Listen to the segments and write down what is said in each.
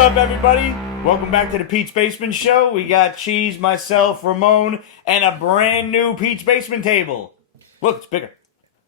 up, everybody? Welcome back to the Pete's Basement Show. We got Cheeze, myself, Ramon, and a brand new Pete's Basement table. Look, it's bigger.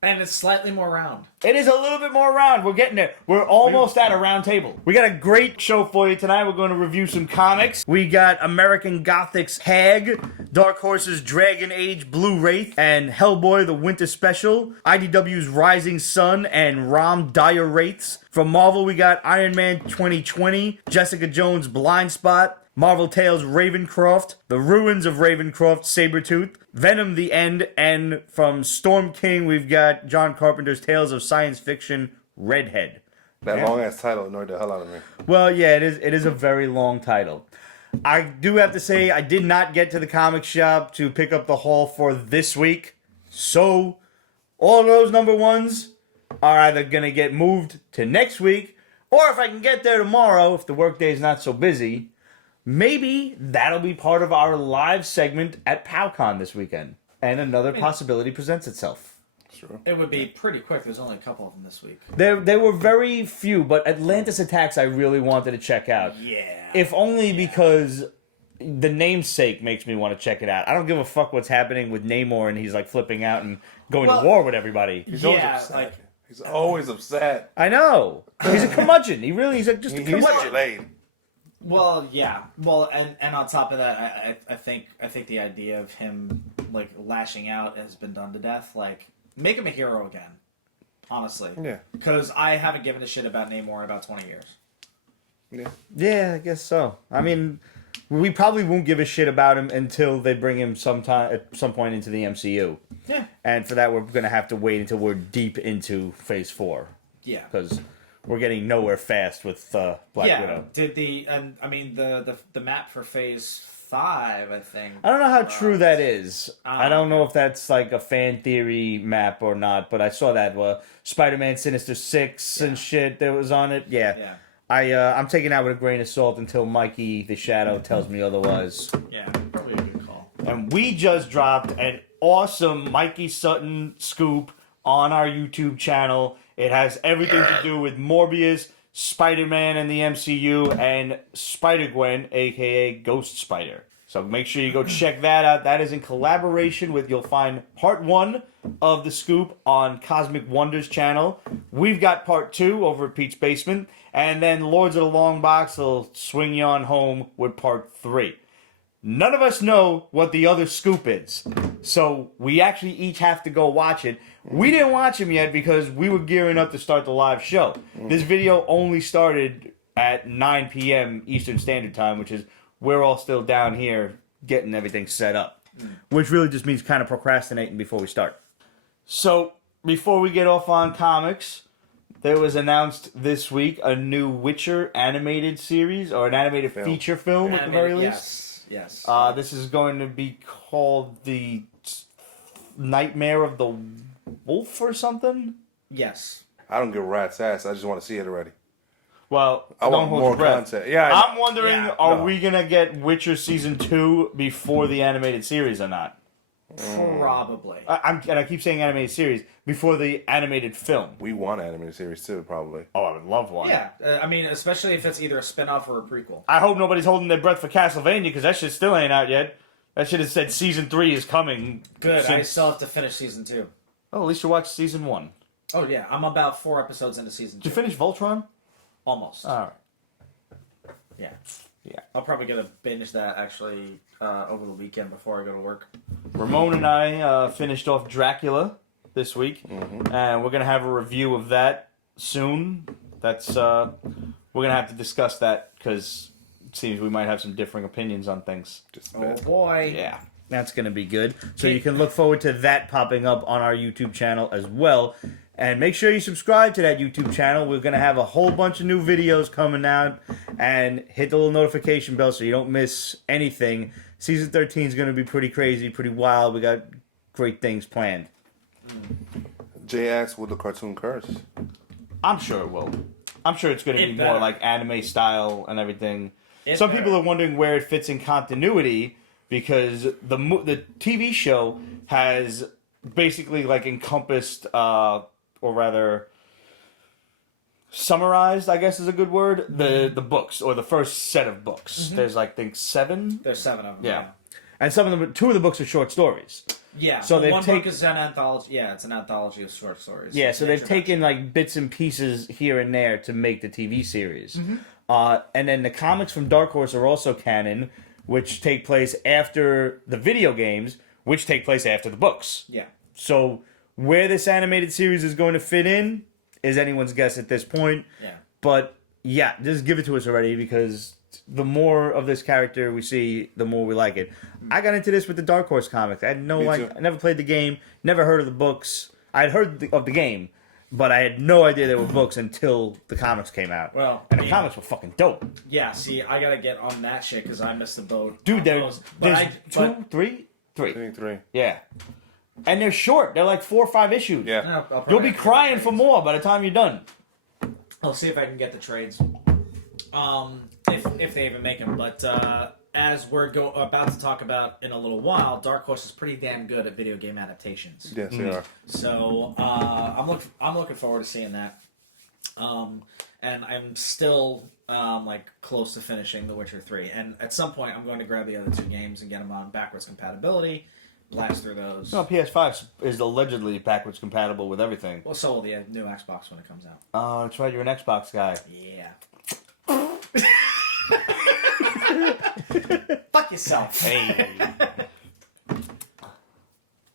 And it's slightly more round. It is a little bit more round. We're getting there. We're almost at a round table. We got a great show for you tonight. We're going to review some comics. We got American Gothic's Hag, Dark Horse's Dragon Age Blue Wraith, and Hellboy the Winter Special, IDW's Rising Sun, and Rom Dire Wraiths. From Marvel, we got Iron Man 2020, Jessica Jones Blind Spot, Marvel Tales Ravencroft, The Ruins of Ravencroft Sabretooth, Venom the End, and from Storm King, we've got John Carpenter's Tales of Science Fiction Redhead. That long-ass title annoyed the hell out of me. Well, yeah, it is a very long title. I do have to say, I did not get to the comic shop to pick up the haul for this week. So, all those number ones are either going to get moved to next week, or if I can get there tomorrow, if the workday is not so busy, maybe that'll be part of our live segment at PowCon this weekend. And another possibility presents itself. Sure. It would be pretty quick. There's only a couple of them this week. There were very few, but Atlantis Attacks I really wanted to check out. Yeah. If only because the namesake makes me want to check it out. I don't give a fuck what's happening with Namor and he's like flipping out and going to war with everybody. He's always upset. He's always upset. I know. He's a curmudgeon. He's like just a He's curmudgeon. late. Well, yeah. Well, and on top of that, I think the idea of him like lashing out has been done to death. Like, make him a hero again. Honestly. Yeah. Because I haven't given a shit about Namor in about 20 years. Yeah. Yeah, I guess so. I mean, we probably won't give a shit about him until they bring him at some point into the MCU. Yeah. And for that, we're going to have to wait until we're deep into Phase 4. Yeah. Because we're getting nowhere fast with Black Widow. Did the map for Phase 5, I think. I don't know how true that is. I don't know if that's like a fan theory map or not, but I saw that Spider-Man Sinister 6 and shit that was on it. Yeah. I'm taking that with a grain of salt until Mikey the Shadow tells me otherwise. Yeah, probably a good call. And we just dropped an awesome Mikey Sutton scoop on our YouTube channel. It has everything to do with Morbius, Spider-Man and the MCU, and Spider-Gwen, a.k.a. Ghost Spider. So make sure you go check that out. That is in collaboration with, you'll find part 1 of the scoop on Cosmic Wonders channel. We've got part 2 over at Pete's Basement. And then Lords of the Long Box will swing you on home with part 3. None of us know what the other scoop is. So we actually each have to go watch it. We didn't watch them yet because we were gearing up to start the live show. This video only started at 9 p.m. Eastern Standard Time, which is we're all still down here getting everything set up. Which really just means kind of procrastinating before we start. So, before we get off on comics, there was announced this week a new Witcher animated series, or an animated feature film at the very least. Yes. This is going to be called The Nightmare of the Wolf or something? Yes. I don't give a rat's ass. I just want to see it already. Well, I don't want hold more your breath. content. Yeah. I'm wondering, are we going to get Witcher Season 2 before the animated series or not? Probably. And I keep saying animated series, before the animated film. We want animated series too, probably. Oh, I would love one. Yeah, I mean, especially if it's either a spin-off or a prequel. I hope nobody's holding their breath for Castlevania, because that shit still ain't out yet. That shit has said Season 3 is coming. Good, I still have to finish Season 2. Oh, at least you watched Season 1. Oh, yeah, I'm about 4 episodes into Season 2. Did you finish Voltron? Almost. Alright. Yeah. Yeah. I'll probably get to binge that, actually, over the weekend before I go to work. Ramon and I finished off Dracula this week, and we're going to have a review of that soon. That's we're going to have to discuss that, because it seems we might have some differing opinions on things. Just Oh, boy. Yeah, that's going to be good. So you can look forward to that popping up on our YouTube channel as well. And make sure you subscribe to that YouTube channel. We're going to have a whole bunch of new videos coming out. And hit the little notification bell so you don't miss anything. Season 13 is going to be pretty crazy, pretty wild. We got great things planned. Jay asked, will the cartoon curse? I'm sure it will. I'm sure it's going to be more like anime style and everything. Some people are wondering where it fits in continuity, because the TV show has basically like encompassed, or rather, summarized, I guess is a good word, the books, or the first set of books. There's, like, I think 7? There's 7 of them. Yeah. And some of them, 2 of the books are short stories. Yeah. So they've one book is an anthology. Yeah, it's an anthology of short stories. Yeah, so they've taken, like, bits and pieces here and there to make the TV series. And then the comics from Dark Horse are also canon, which take place after the video games, which take place after the books. Yeah. So where this animated series is going to fit in is anyone's guess at this point. Yeah. But yeah, just give it to us already, because the more of this character we see, the more we like it. I got into this with the Dark Horse comics. I had I never played the game, never heard of the books. I had heard of the game, but I had no idea there were books until the comics came out. Well, and the comics were fucking dope. Yeah, see, I gotta get on that shit because I missed the boat. Dude, there's three? Three. Yeah. And they're short. They're like 4 or 5 issues. Yeah. You'll be crying for more by the time you're done. I'll see if I can get the trades. If they even make them. But as we're about to talk about in a little while, Dark Horse is pretty damn good at video game adaptations. Yes, they are. So I'm looking forward to seeing that. And I'm still like close to finishing The Witcher 3. And at some point, I'm going to grab the other 2 games and get them on backwards compatibility. Blast through those. No, PS5 is allegedly backwards compatible with everything. Well, so will the new Xbox when it comes out. Oh, that's right. You're an Xbox guy. Yeah. Fuck yourself. Hey.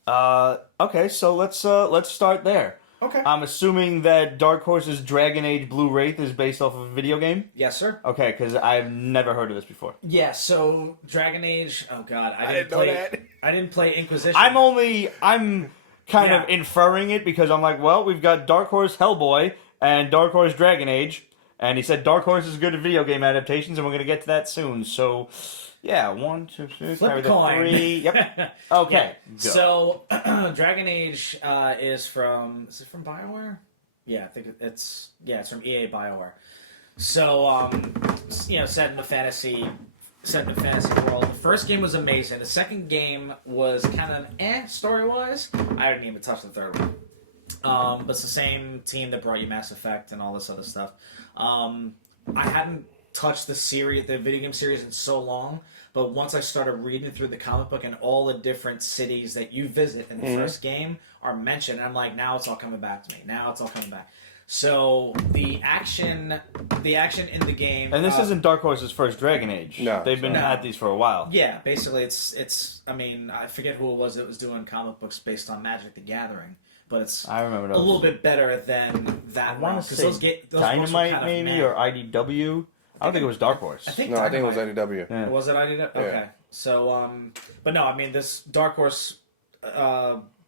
Okay, so let's start there. Okay. I'm assuming that Dark Horse's Dragon Age Blue Wraith is based off of a video game? Yes, sir. Okay, because I've never heard of this before. Yeah, so Dragon Age, oh god, I didn't know that. I didn't play Inquisition. I'm kind of inferring it because I'm like, well, we've got Dark Horse Hellboy and Dark Horse Dragon Age, and he said Dark Horse is good at video game adaptations, and we're going to get to that soon, so... Yeah, 1, 2, 3, Flip a coin. 3. Yep. Okay. Yeah. So, Dragon Age is from BioWare? Yeah, I think it's from EA BioWare. So, set in the fantasy world. The first game was amazing. The second game was kind of story-wise. I didn't even touch the third one. But it's the same team that brought you Mass Effect and all this other stuff. I hadn't touched the video game series in so long, but once I started reading through the comic book and all the different cities that you visit in the first game are mentioned, I'm like, now it's all coming back to me. So the action in the game, And this isn't Dark Horse's first Dragon Age. No. They've been at these for a while. yeah, basically it's. I mean, I forget who it was that was doing comic books based on Magic the Gathering, but it's I remember those. a little bit better than that. I want to say those Dynamite kind of maybe or IDW. I don't think it was Dark Horse. I think No, I think it was Dynamite. IDW. Yeah. Was it IDW? Yeah. Okay. So, but no, I mean, this Dark Horse,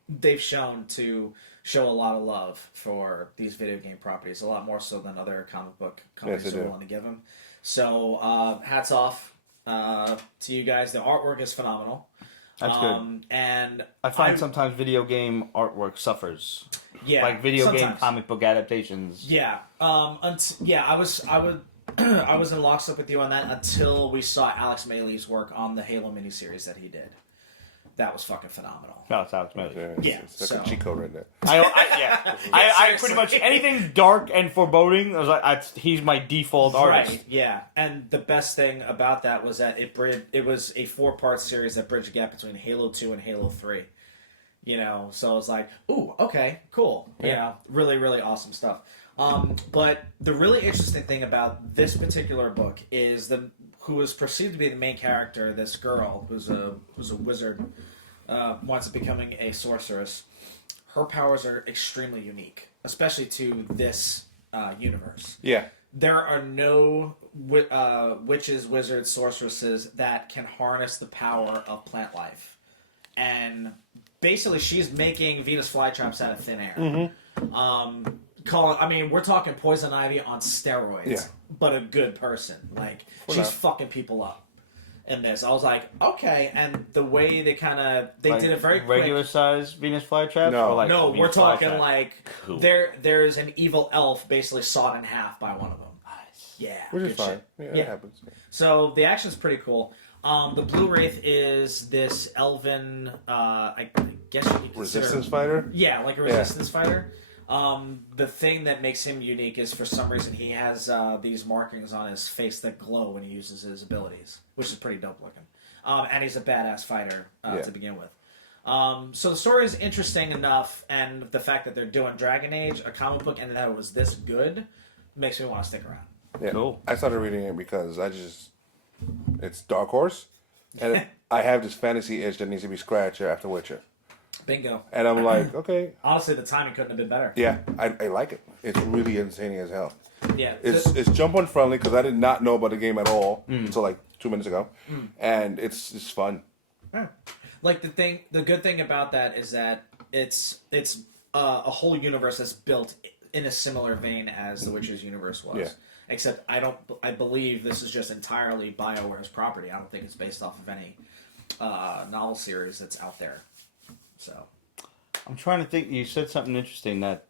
they've shown to show a lot of love for these video game properties, a lot more so than other comic book companies Yes, they are do. willing to give them. So, hats off to you guys. The artwork is phenomenal. That's good. And I find sometimes video game artwork suffers. yeah, Like video game sometimes. comic book adaptations. Yeah. I was in lockstep with you on that until we saw Alex Maley's work on the Halo miniseries that he did. That was fucking phenomenal. No, it's Alex Maley. Yeah, It's like so- a cheat code right there. I pretty much anything dark and foreboding. I was like, he's my default artist. Right, yeah. And the best thing about that was that it was a 4-part series that bridged the gap between Halo 2 and Halo 3. So I was like, ooh, okay, cool. Yeah. Really, really awesome stuff. But the really interesting thing about this particular book is who is perceived to be the main character, this girl who's a wizard, winds up becoming a sorceress. Her powers are extremely unique, especially to this universe. Yeah. There are no witches, wizards, sorceresses that can harness the power of plant life. And basically, she's making Venus flytraps out of thin air. Mm-hmm. We're talking poison ivy on steroids, but a good person. Like, she's fucking people up in this. I was like, okay. And the way they did it very quick. Regular size Venus flytraps? No. Or like No, Venus we're talking flytrap? like Cool. there's an evil elf basically sawed in half by one of them. Nice. Yeah, Which is good fine. shit. Yeah, Yeah. it happens. So the action's pretty cool. The Blue Wraith is this elven, I guess you could consider... Resistance fighter? Yeah, like a resistance fighter. The thing that makes him unique is for some reason he has these markings on his face that glow when he uses his abilities, which is pretty dope looking. And he's a badass fighter to begin with. So the story is interesting enough, and the fact that they're doing Dragon Age, a comic book, and that it was this good, makes me want to stick around. Yeah. Cool. I started reading it because it's Dark Horse, and I have this fantasy itch that needs to be scratched after Witcher. Bingo. And I'm like, okay. Honestly, the timing couldn't have been better. Yeah, I like it. It's really entertaining as hell. Yeah. It's jump on friendly because I did not know about the game at all until like 2 minutes ago, and it's fun. Yeah. Like the good thing about that is that it's a whole universe that's built in a similar vein as The Witcher's universe was. Yeah. Except I believe this is just entirely BioWare's property. I don't think it's based off of any novel series that's out there. So I'm trying to think. You said something interesting that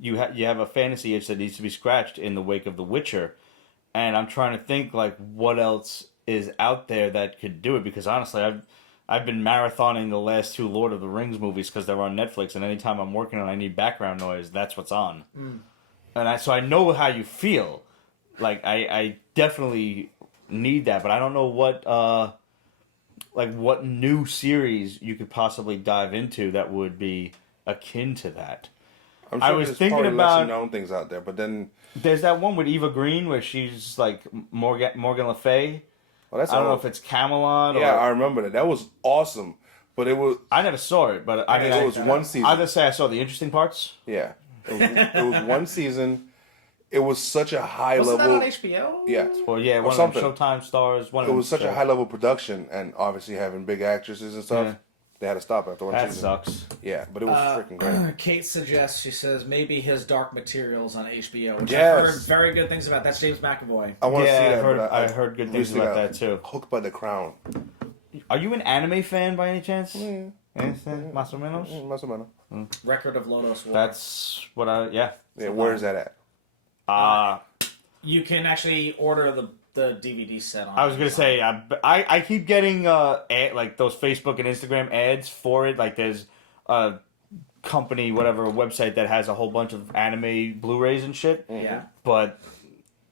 you have a fantasy itch that needs to be scratched in the wake of The Witcher, and I'm trying to think like what else is out there that could do it, because honestly I've been marathoning the last 2 Lord of the Rings movies because they're on Netflix, and anytime I'm working and I need background noise, that's what's on. And so I know how you feel. Like I definitely need that, but I don't know what new series you could possibly dive into that would be akin to that. I'm sure I was there's thinking probably about lesser known things out there, but then there's that one with Eva Green where she's like Morgan Le Fay. well, that's I don't know all. if it's Camelot. Yeah, or... I remember that. That was awesome, but it was I never saw it, but I mean, it was one season. I'll just say I saw the interesting parts. Yeah, it was one season. It was such a high wasn't level. that on HBO? Yeah, Or yeah, one something. of them Showtime stars. One it of was them such a shows. high level production, and obviously having big actresses and stuff. Yeah. They had to stop after one That season. sucks. Yeah, but it was freaking great. Kate suggests, she says, maybe his Dark Materials on HBO, which Yes. I've heard very good things about. That's James McAvoy. I want to see Yeah, that. but I heard good things recently about got that too. Hooked by the Crown. Are you an anime fan by any chance? Mm. Anything? Más o menos? Más o menos. Record of Lodoss War. That's what I yeah. Yeah, where is that at? You can actually order the DVD set on I was gonna say I keep getting like those Facebook and Instagram ads for it. Like there's a company, whatever, a website that has a whole bunch of anime Blu-rays and shit. Yeah. But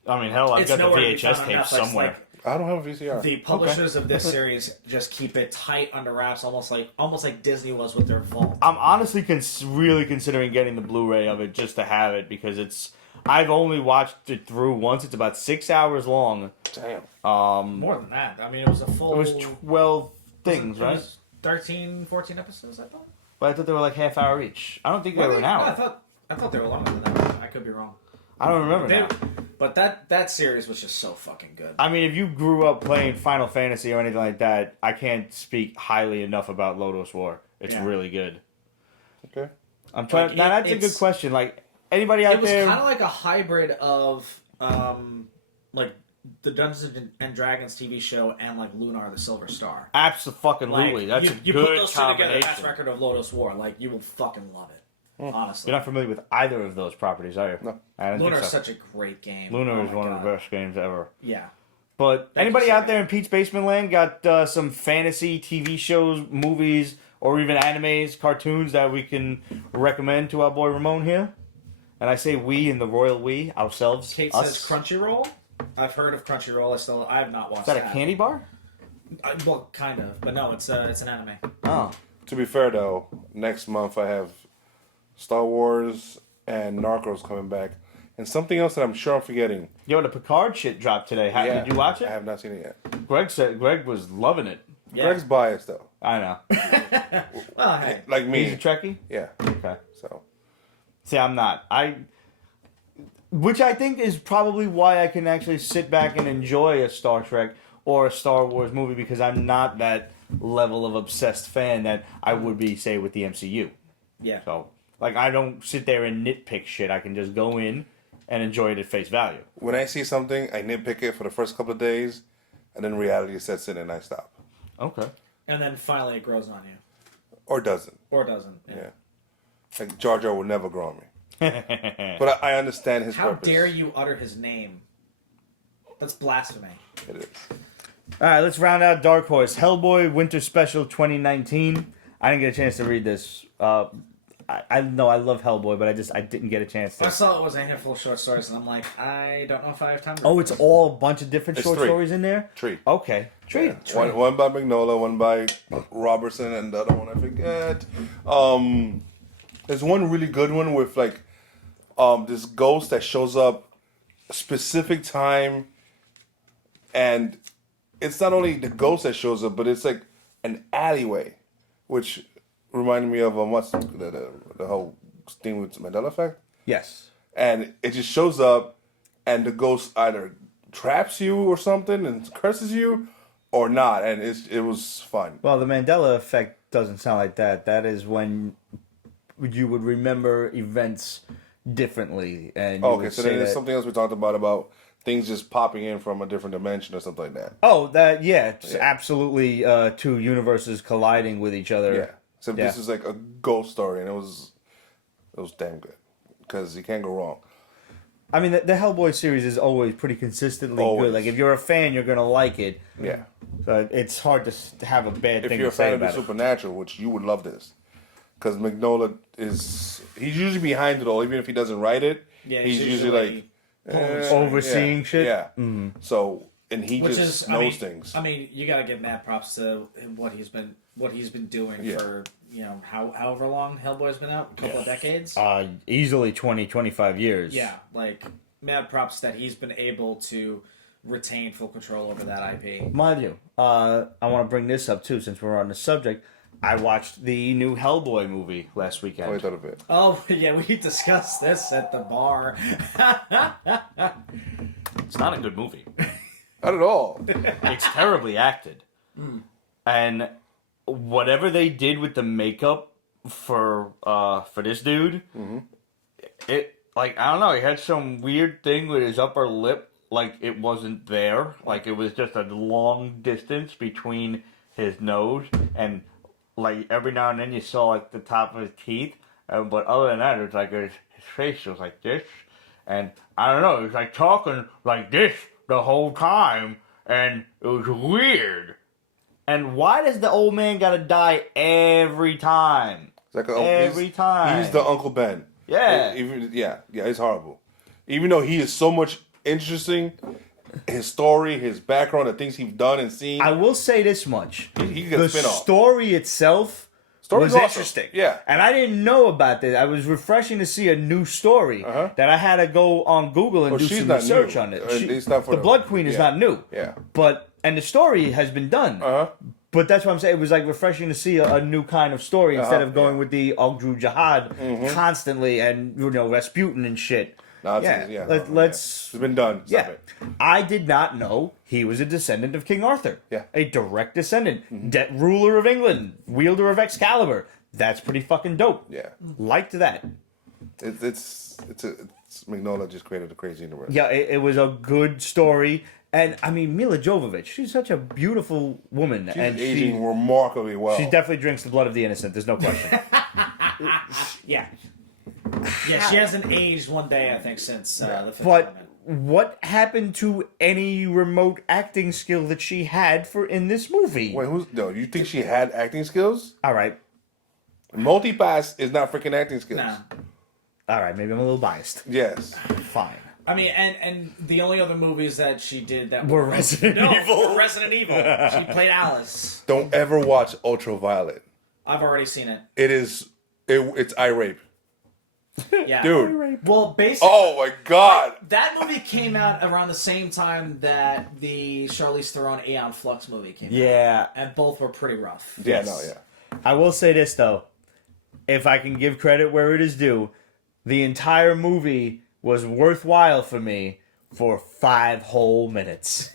I mean, hell, I've It's got the nowhere to be VHS found tape enough. It's somewhere. like I don't have a VCR. the publishers of this series just keep it tight under wraps, almost like Disney was with their Vault. I'm honestly really considering getting the Blu-ray of it just to have it because I've only watched it through once. It's about 6 hours long. Damn. More than that. I mean, it was a full... It was 12 things, it right? was 13, 14 episodes, I thought. But I thought they were like half hour each. I don't think they were an hour. No, I thought they were longer than that. I could be wrong. I don't remember now. But that series was just so fucking good. I mean, if you grew up playing Final Fantasy or anything like that, I can't speak highly enough about Lodoss War. It's really good. Okay. I'm trying. Like, now that's a good question. Like anybody out It was there, kind of like a hybrid of like the Dungeons and Dragons TV show and like Lunar the Silver Star. absolutely. That's a you put good those two together. combination. That's Record of Lodoss War. Like you will fucking love it. Honestly, You're not familiar with either of those properties, are you? No. I don't Lunar think is so. such a great game. Lunar Oh is my one God. of the best games ever. Yeah. But Thank anybody you, out sir. there in Pete's Basement Land got some fantasy TV shows, movies, or even animes, cartoons that we can recommend to our boy Ramon here? And I say we in the royal we, ourselves, Kate us. says Crunchyroll. I've heard of Crunchyroll. I have not watched Is that a candy bar? Well, kind of, but no, it's an anime. Oh. To be fair, though, next month I have Star Wars and Narcos coming back. And something else that I'm sure I'm forgetting. Yo, the Picard shit dropped today. Did you watch it? I have not seen it yet. Greg was loving it. Yeah. Greg's biased, though. I know. Well, hey. Like me. He's a Trekkie? Yeah. Okay. So. See, I'm not. Which I think is probably why I can actually sit back and enjoy a Star Trek or a Star Wars movie, because I'm not that level of obsessed fan that I would be, say, with the MCU. Yeah. So, like, I don't sit there and nitpick shit. I can just go in and enjoy it at face value. When I see something, I nitpick it for the first couple of days, and then reality sets in and I stop. Okay. And then finally it grows on you. Or doesn't. Or doesn't. Yeah. Like, Jar Jar will never grow on me. But I understand his How purpose. dare you utter his name? That's blasphemy. It is. All right, let's round out Dark Horse. Hellboy Winter Special 2019. I didn't get a chance to read this. I know I love Hellboy, but I didn't get a chance to. I saw it was a handful of short stories, and I'm like, I don't know if I have time to Oh, read it's this. all a bunch of different It's short 3. stories in there? 3. Okay. Tree. Yeah. One by Mignola, one by Robertson, and the other one I forget. There's one really good one with like this ghost that shows up a specific time, and it's not only the ghost that shows up, but it's like an alleyway, which reminded me of what's the whole thing with Mandela effect. Yes. And it just shows up, and the ghost either traps you or something and curses you, or not, and it was fun. Well, the Mandela effect doesn't sound like that. That is when you would remember events differently, and you Okay, would so say then there's that- something else we talked about things just popping in from a different dimension or something like that. Oh, that it's absolutely two universes colliding with each other. Yeah. So Yeah. this is like a ghost story, and it was damn good because you can't go wrong. I mean, the Hellboy series is always pretty consistently Always. good. Like, if you're a fan, you're gonna like it. Yeah. So it's hard to have a bad If thing you're a to say fan of the about it. supernatural, which you would love this, because Mignola he's usually behind it all, even if he doesn't write it. Yeah, he's he's usually like Overseeing shit? Yeah. So and he Which just is, knows things. I mean, you gotta give mad props to what he's been doing Yeah. for however long Hellboy's been out, a couple of decades. Easily 20, 25 years. Yeah, like mad props that he's been able to retain full control over that IP. Mind you, I want to bring this up too, since we're on the subject. I watched the new Hellboy movie last weekend. What do you thought of it? Oh yeah, we discussed this at the bar. It's not a good movie. Not at all. It's terribly acted. And whatever they did with the makeup for this dude, it, like, I don't know, he had some weird thing with his upper lip, like it wasn't there. Like it was just a long distance between his nose, and like every now and then you saw like the top of his teeth. But other than that, it was like his face was like this. And I don't know, he was like talking like this the whole time, and it was weird. And why does the old man gotta die every time? It's like Every time. He's the Uncle Ben. Yeah. Yeah, he's horrible. Even though he is so much interesting, his story, his background, the things he's done and seen. I will say this much. He could The spin off. story itself Story's was awesome. interesting. Yeah. And I didn't know about this. I was refreshing to see a new story that I had to go on Google and do she's some not research new. on it. It's not for the the- Blood Queen is yeah. not new. Yeah. And the story has been done. But that's what I'm saying. It was like refreshing to see a new kind of story instead of going with the Ogdru Jihad constantly and, Rasputin and shit. No, Let's It's been done. Stop yeah. it. I did not know he was a descendant of King Arthur. Yeah. A direct descendant. Ruler of England. Wielder of Excalibur. That's pretty fucking dope. Yeah. Liked that. It's Mignola just created a crazy universe. Yeah, it was a good story. And, I mean, Mila Jovovich, she's such a beautiful woman. She's and aging remarkably well. she definitely drinks the blood of the innocent. There's no question. Yeah. Yeah, she hasn't aged one day, I think, since the Fifth But Element. what happened to any remote acting skill that she had in this movie? Wait, you think she had acting skills? All right. Multipass is not freaking acting skills. Nah. All right, maybe I'm a little biased. Yes. Fine. I mean, and the only other movies that she did that Were Resident Evil. were Resident Evil. She played Alice. Don't ever watch Ultraviolet. I've already seen it. It's eye rape. Yeah. Dude. Well, basically, Oh my god. that movie came out around the same time that the Charlize Theron Aeon Flux movie came out. Yeah. And both were pretty rough. Yeah, Yes. no, yeah. I will say this, though. If I can give credit where it is due, the entire movie was worthwhile for me for 5 whole minutes.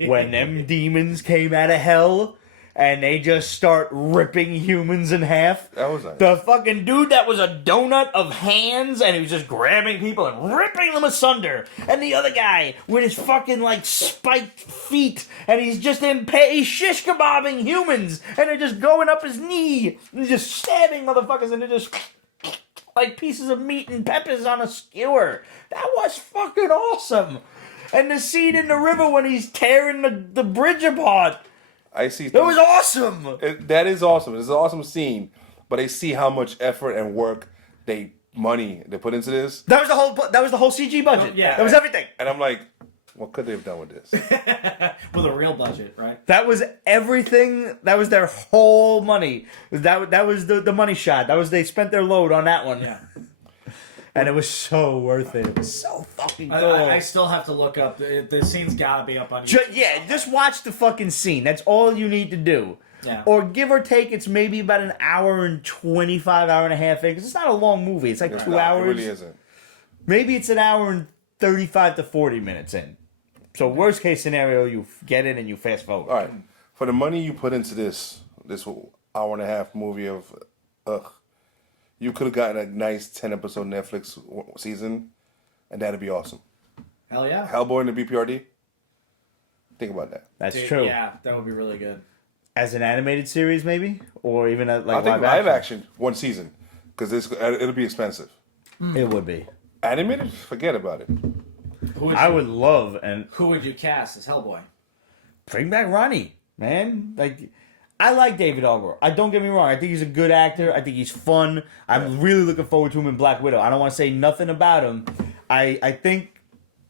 When them demons came out of hell and they just start ripping humans in half. That was nice. The fucking dude that was a donut of hands and he was just grabbing people and ripping them asunder. And the other guy with his fucking like spiked feet and he's just he's shish kebabbing humans and they're just going up his knee and just stabbing motherfuckers and they're just like pieces of meat and peppers on a skewer. That was fucking awesome. And the scene in the river when he's tearing the bridge apart. I see. It was awesome. That is awesome. It's an awesome scene, but I see how much effort and work money they put into this. That was the whole CG budget. Yeah. That was everything. And I'm like, what could they have done with this? With a real budget, right? That was everything. That was their whole money. That was the money shot. They spent their load on that one. Yeah. And it was so worth it. It was so fucking cool. I still have to look up. The scene's gotta be up on YouTube. Just watch the fucking scene. That's all you need to do. Yeah. Or give or take, it's maybe about an hour and 25, hour and a half. Because it's not a long movie. It's like 2 hours. It really isn't. Maybe it's an hour and 35 to 40 minutes in. So worst case scenario, you get in and you fast forward. All right. For the money you put into this hour and a half movie of, you could have gotten a nice 10-episode Netflix season, and that'd be awesome. Hell yeah. Hellboy and the BPRD. Think about that. That's Dude, true. Yeah, that would be really good. As an animated series, maybe? Or even I think live action, one season, because it'll be expensive. It would be. Animated? Forget about it. I would love and Who would you cast as Hellboy? bring back Ronnie, man. I like David Arbor. Don't get me wrong. I think he's a good actor. I think he's fun. I'm really looking forward to him in Black Widow. I don't want to say nothing about him. I think,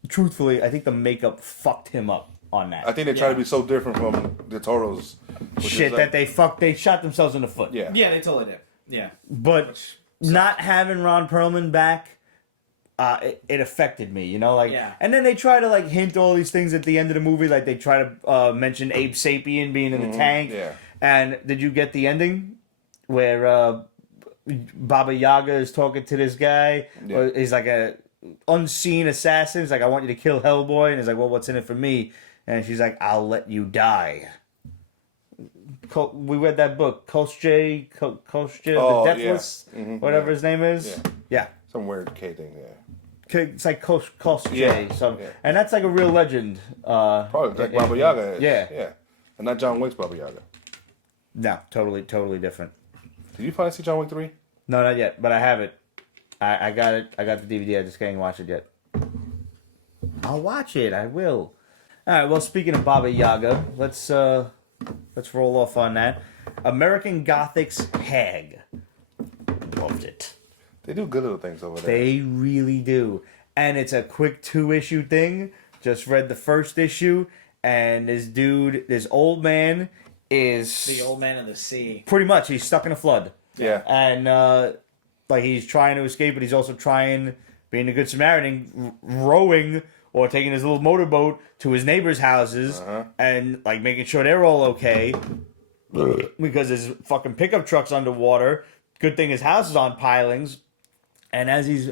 truthfully, the makeup fucked him up on that. I think they try to be so different from the Toros. Shit that they shot themselves in the foot. Yeah. Yeah, they totally did. Yeah. But not having Ron Perlman back, it affected me, Yeah. And then they try to hint all these things at the end of the movie, like they try to mention Abe Sapien being in the tank. Yeah. And did you get the ending where Baba Yaga is talking to this guy? Yeah. Or he's like a unseen assassin. He's like, I want you to kill Hellboy, and he's like, well, what's in it for me? And she's like, I'll let you die. We read that book, Kostja, the Deathless, whatever his name is. Yeah. Some weird K thing, It's like Kostja. Yeah. And that's like a real legend. Probably like Baba Yaga is. Yeah. And not John Wick's Baba Yaga. No, totally different. Did you finally see John Wick 3? No, not yet, but I have it. I got it. I got the DVD. I just can't watch it yet. I'll watch it. I will. All right. Well, speaking of Baba Yaga, let's roll off on that. American Gothic's Hag. Loved it. They do good little things over there. They really do, and it's a quick 2-issue thing. Just read the first issue, and this old man is The old man in the sea. pretty much he's stuck in a flood. Yeah. And he's trying to escape, but he's also trying, being a good Samaritan, rowing or taking his little motorboat to his neighbors' houses and making sure they're all okay because his fucking pickup truck's underwater. Good thing his house is on pilings, and as he's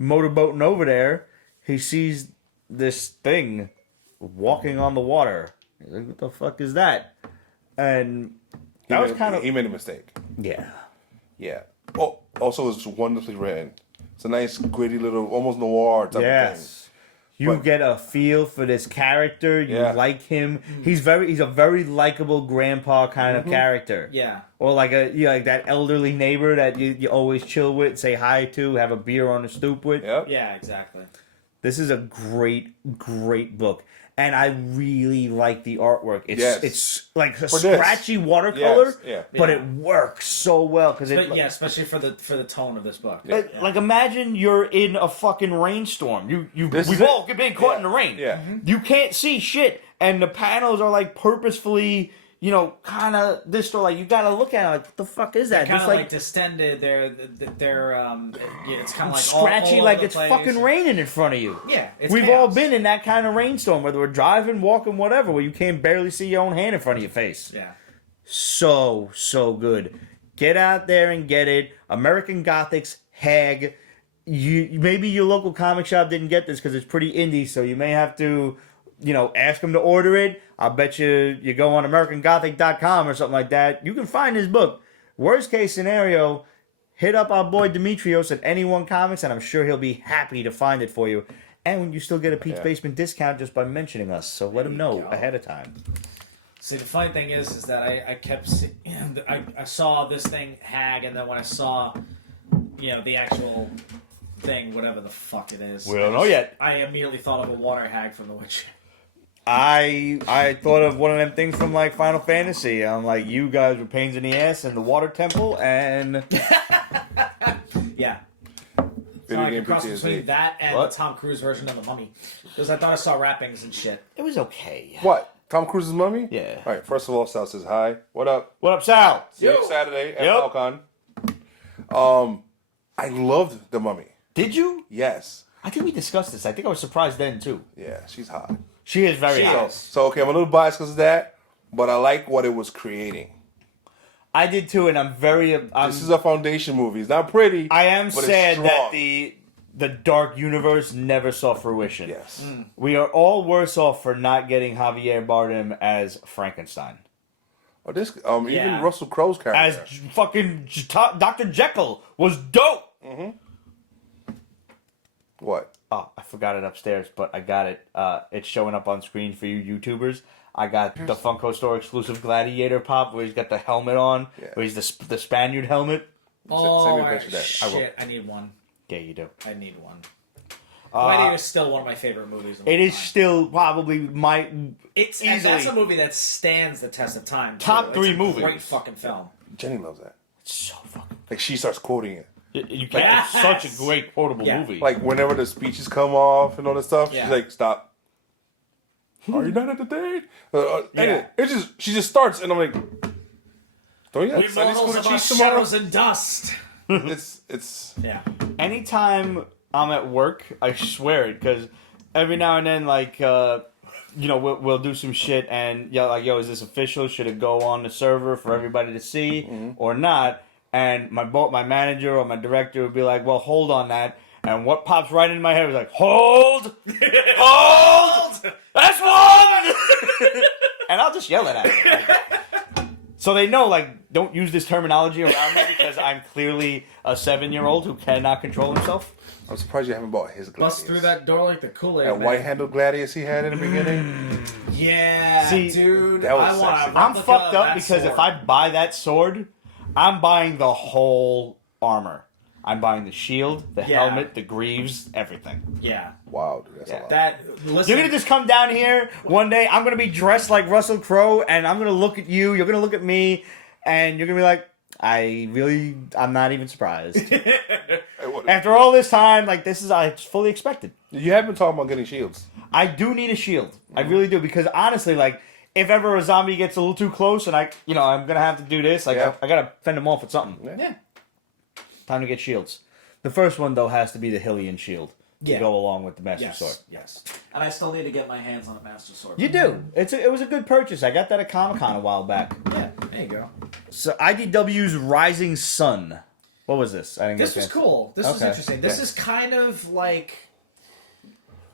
motorboating over there, he sees this thing walking on the water. He's like, what the fuck is that? And that was kind of... He made a mistake. Yeah. Yeah. Oh, also, it's wonderfully written. It's a nice, gritty little, almost noir type of thing. You get a feel for this character. You like him. He's a very likable grandpa kind of character. Yeah. Or like that elderly neighbor that you always chill with, say hi to, have a beer on the stoop with. Yep. Yeah, exactly. This is a great book. And I really like the artwork. It's like a scratchy watercolor, but it works so well because especially for the tone of this book. Like imagine you're in a fucking rainstorm. We've all been caught in the rain. Yeah. You can't see shit, and the panels are purposefully, kind of this or you gotta look at it what the fuck is that? Kind It's of distended. It's kind of scratchy, all it's fucking raining in front of you. Yeah, it's we've chaos. all been in that kind of rainstorm, whether we're driving, walking, whatever, where you can't barely see your own hand in front of your face. Yeah, so good. Get out there and get it. American Gothic's Hag. Maybe your local comic shop didn't get this because it's pretty indie, so you may have to, ask them to order it. I'll bet you go on AmericanGothic.com or something like that. You can find this book. Worst case scenario, hit up our boy Demetrios at Anyone Comics, and I'm sure he'll be happy to find it for you. And you still get a Pete's Basement discount just by mentioning us, so let him know ahead of time. See, the funny thing is that I kept I saw this thing Hag, and then when I saw, the actual thing, whatever the fuck it is, We don't know yet. I immediately thought of a water hag from The Witcher. I thought of one of them things from like Final Fantasy. I'm like, you guys were pains in the ass in the water temple, and Yeah. Video Like game a cross PTSD. between that and What? the Tom Cruise version of The Mummy. Because I thought I saw wrappings and shit. it was okay. What? Tom Cruise's Mummy? Yeah. All right. First of all, Sal says hi. What up? What up, Sal? See you Saturday at Yep. Falcon. I loved the Mummy. Did you? Yes. I think we discussed this. I think I was surprised then too. Yeah, she's hot. She is very hot. So okay, I'm a little biased because of that, but I like what it was creating. I did too, and I'm very. This is a foundation movie. It's not pretty. I am but it's sad that strong. the dark universe never saw fruition. Yes. We are all worse off for not getting Javier Bardem as Frankenstein. Oh, this Yeah. even Russell Crowe's As character. fucking Dr. Jekyll was dope. What? Oh, I forgot it upstairs, but I got it. It's showing up on screen for you YouTubers. I got the Funko Store exclusive Gladiator pop where he's got the helmet on, Yeah. where he's the Spaniard helmet. Oh, send me a alright, picture of that. I will. shit. I need one. Yeah, you do. I need one. Gladiator Uh, is still one of my favorite movies. Of it all is time. still probably my It's and easily that's a movie that stands the test of time. too. Top It's three a movies. Great fucking film. Jenny loves that. so fucking. Like she starts quoting it. You can't. Yes! It's such a great quotable Yeah. movie. Like whenever the speeches come off and all that stuff, Yeah. she's like, "Stop." Are you not at the date? And Yeah. it just she just starts, and I'm like, "Don't you We have Sunday school mortals to of our teach tomorrow?" shadows and dust. It's Yeah. Anytime I'm at work, I swear it, because every now and then, like, we'll do some shit, and like, yo, is this official? Should it go on the server for everybody to see or not? And my manager or my director would be like, well, hold on that. And what pops right in my head was like, hold, hold, that's one. And I'll just yell it at them. So they know, like, don't use this terminology around me because I'm clearly a 7-year-old who cannot control himself. I'm surprised you haven't bought his Gladius. Bust through that door like the Kool-Aid. That man. white-handled Gladius he had in the beginning. Yeah, See, dude. that was I want sexy. a I'm replica fucked of up that because if sword. I buy that sword, I'm buying the whole armor. I'm buying the shield, the Yeah. helmet, the greaves, everything. Yeah. Wow, dude, that's a lot. That, listen. You're gonna just come down here one day. I'm gonna be dressed like Russell Crowe, and I'm gonna look at you. You're gonna look at me, and you're gonna be like, I'm not even surprised. Hey, what- After all this time, like I fully expected. you have been talking about getting shields. I do need a shield. I really do, because honestly, like, if ever a zombie gets a little too close and I'm gonna have to do this, like, Yeah. I gotta fend them off with something. Yeah. Time to get shields. The first one, though, has to be the Hylian shield to Yeah. go along with the Master Yes. Sword. Yes. And I still need to get my hands on a Master Sword. You do. It was a good purchase. I got that at Comic-Con a while back. Yeah. There you go. So IDW's Rising Sun. What was this? I didn't This get was a chance- cool. This was Okay. interesting. This is kind of like,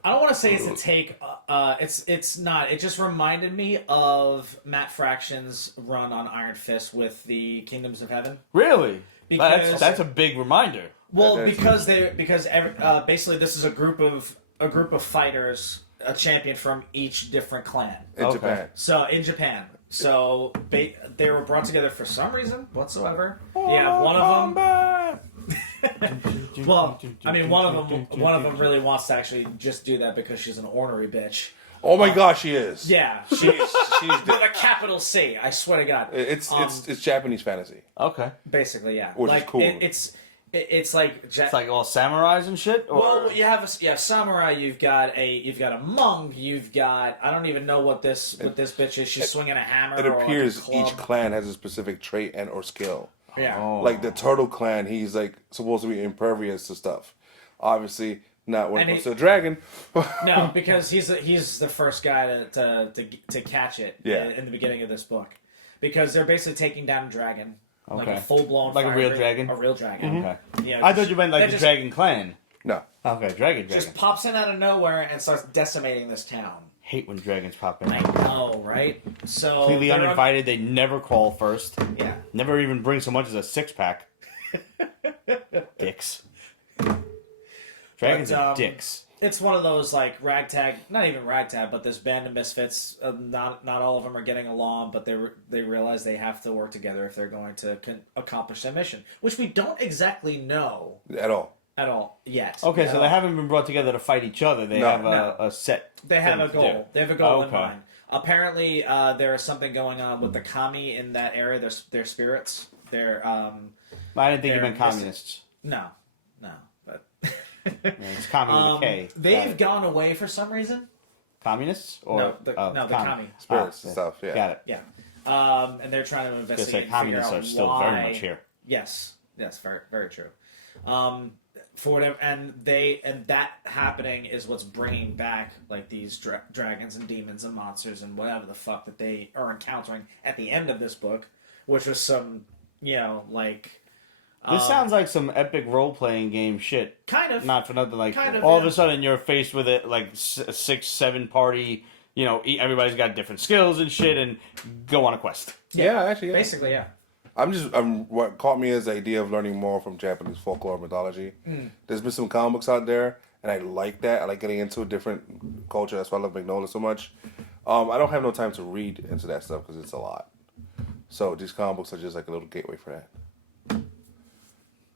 I don't want to say it's a take. It's not. It just reminded me of Matt Fraction's run on Iron Fist with the Kingdoms of Heaven. Really? Because- That's a big reminder. Well, That is because basically this is a group of fighters, a champion from each different clan. In Okay. Japan. So in Japan, they were brought together for some reason whatsoever. You have one of them. Well, I mean, one of them really wants to actually just do that because she's an ornery bitch. Oh my gosh, she is. Yeah, She's with a capital C. I swear to God. it's Japanese fantasy. Okay. Basically, yeah. Which is like cool. It's like It's like all samurais and shit? Or... well, you have samurai. You've got a monk. You've got I don't even know what this bitch is. She's swinging a hammer. It or like a appears club. each clan has a specific trait and or skill. Yeah. Oh. Like the turtle clan, he's like supposed to be impervious to stuff. Obviously, not when it And comes to a dragon. No, because he's the first guy to catch it. Yeah. In the beginning of this book, because they're basically taking down a dragon, like Okay. a full blown, Like a real dragon? a real dragon. Okay. Yeah, I thought you meant like that the just- Dragon Clan. No. Okay, Dragon. Just pops in out of nowhere and starts decimating this town. Hate when dragons pop in. I know, right? So Completely they're uninvited. They never call first. Yeah. Never even bring so much as a 6-pack. Dicks. Dragons But, are dicks. It's one of those like ragtag, not even ragtag, but this band of misfits. Not all of them are getting along, but they realize they have to work together if they're going to accomplish their mission, which we don't exactly know At all. at all yet. Okay, Yeah. so they haven't been brought together to fight each other. They have a set. They have a thing to goal. do. They have a goal in Okay. mind. Apparently, there is something going on with the kami in that area. Their spirits. They're I didn't think you meant communists. no, but Yeah, it's commie with a K. they've gone away for some reason. Communists or No, the kami. Spirits and stuff. Yeah. Got it. Yeah, and they're trying to Because investigate. And communists figure are out still why. very much here. Yes, very, very true. For whatever, and that happening is what's bringing back like these dragons and demons and monsters and whatever the fuck that they are encountering at the end of this book, which was some, like. This sounds like some epic role-playing game shit. Kind of. Not for nothing. Like Kind of, all of yeah. a sudden you're faced with it like 6-7 party. Everybody's got different skills and shit, and go on a quest. Yeah, actually. Yeah. Basically, yeah. What caught me is the idea of learning more from Japanese folklore mythology. There's been some comic books out there, and I like that. I like getting into a different culture. That's why I love Magnolia so much. I don't have no time to read into that stuff because it's a lot. So these comic books are just like a little gateway for that.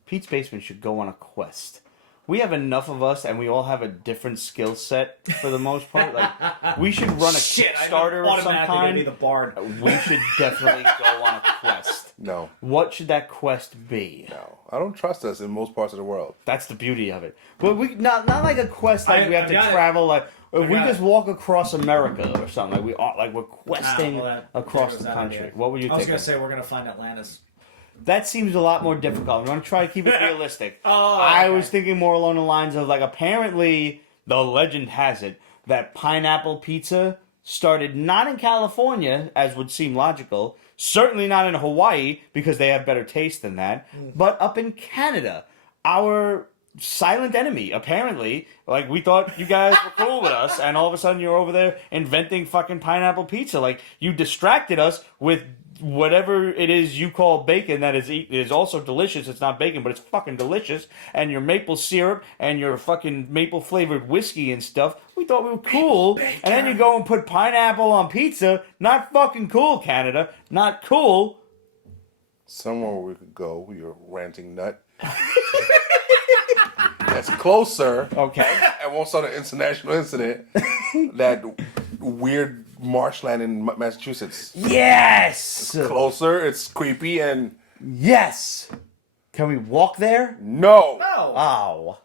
Pete's Basement should go on a quest. We have enough of us, and we all have a different skill set for the most part. Like, we should run a Kickstarter of some automatically gonna be kind. the bard. We should definitely go on a quest. No. What should that quest be? No. I don't trust us in most parts of the world. That's the beauty of it. But we not like a quest like we have to got it. travel. Like if we got just it. walk across America or something. We're questing That across was the that country. idea. What were you I was thinking? gonna say we're gonna find Atlantis. That seems a lot more difficult. I'm going to try to keep it realistic. Oh, I okay. was thinking more along the lines of, like, apparently the legend has it that pineapple pizza started not in California, as would seem logical, certainly not in Hawaii, because they have better taste than that, but up in Canada. Our silent enemy, apparently. Like, we thought you guys were cool with us, and all of a sudden you're over there inventing fucking pineapple pizza. Like, you distracted us with whatever it is you call bacon that is also delicious. It's not bacon, but it's fucking delicious. And your maple syrup and your fucking maple flavored whiskey and stuff. We thought we were cool. And then you go and put pineapple on pizza. Not fucking cool, Canada. Not cool. Somewhere we could go, you're ranting nut. That's closer. Okay. I won't start an international incident. That weird marshland in Massachusetts. Yes! Closer, it's creepy and... Yes! Can we walk there? No! No. Oh.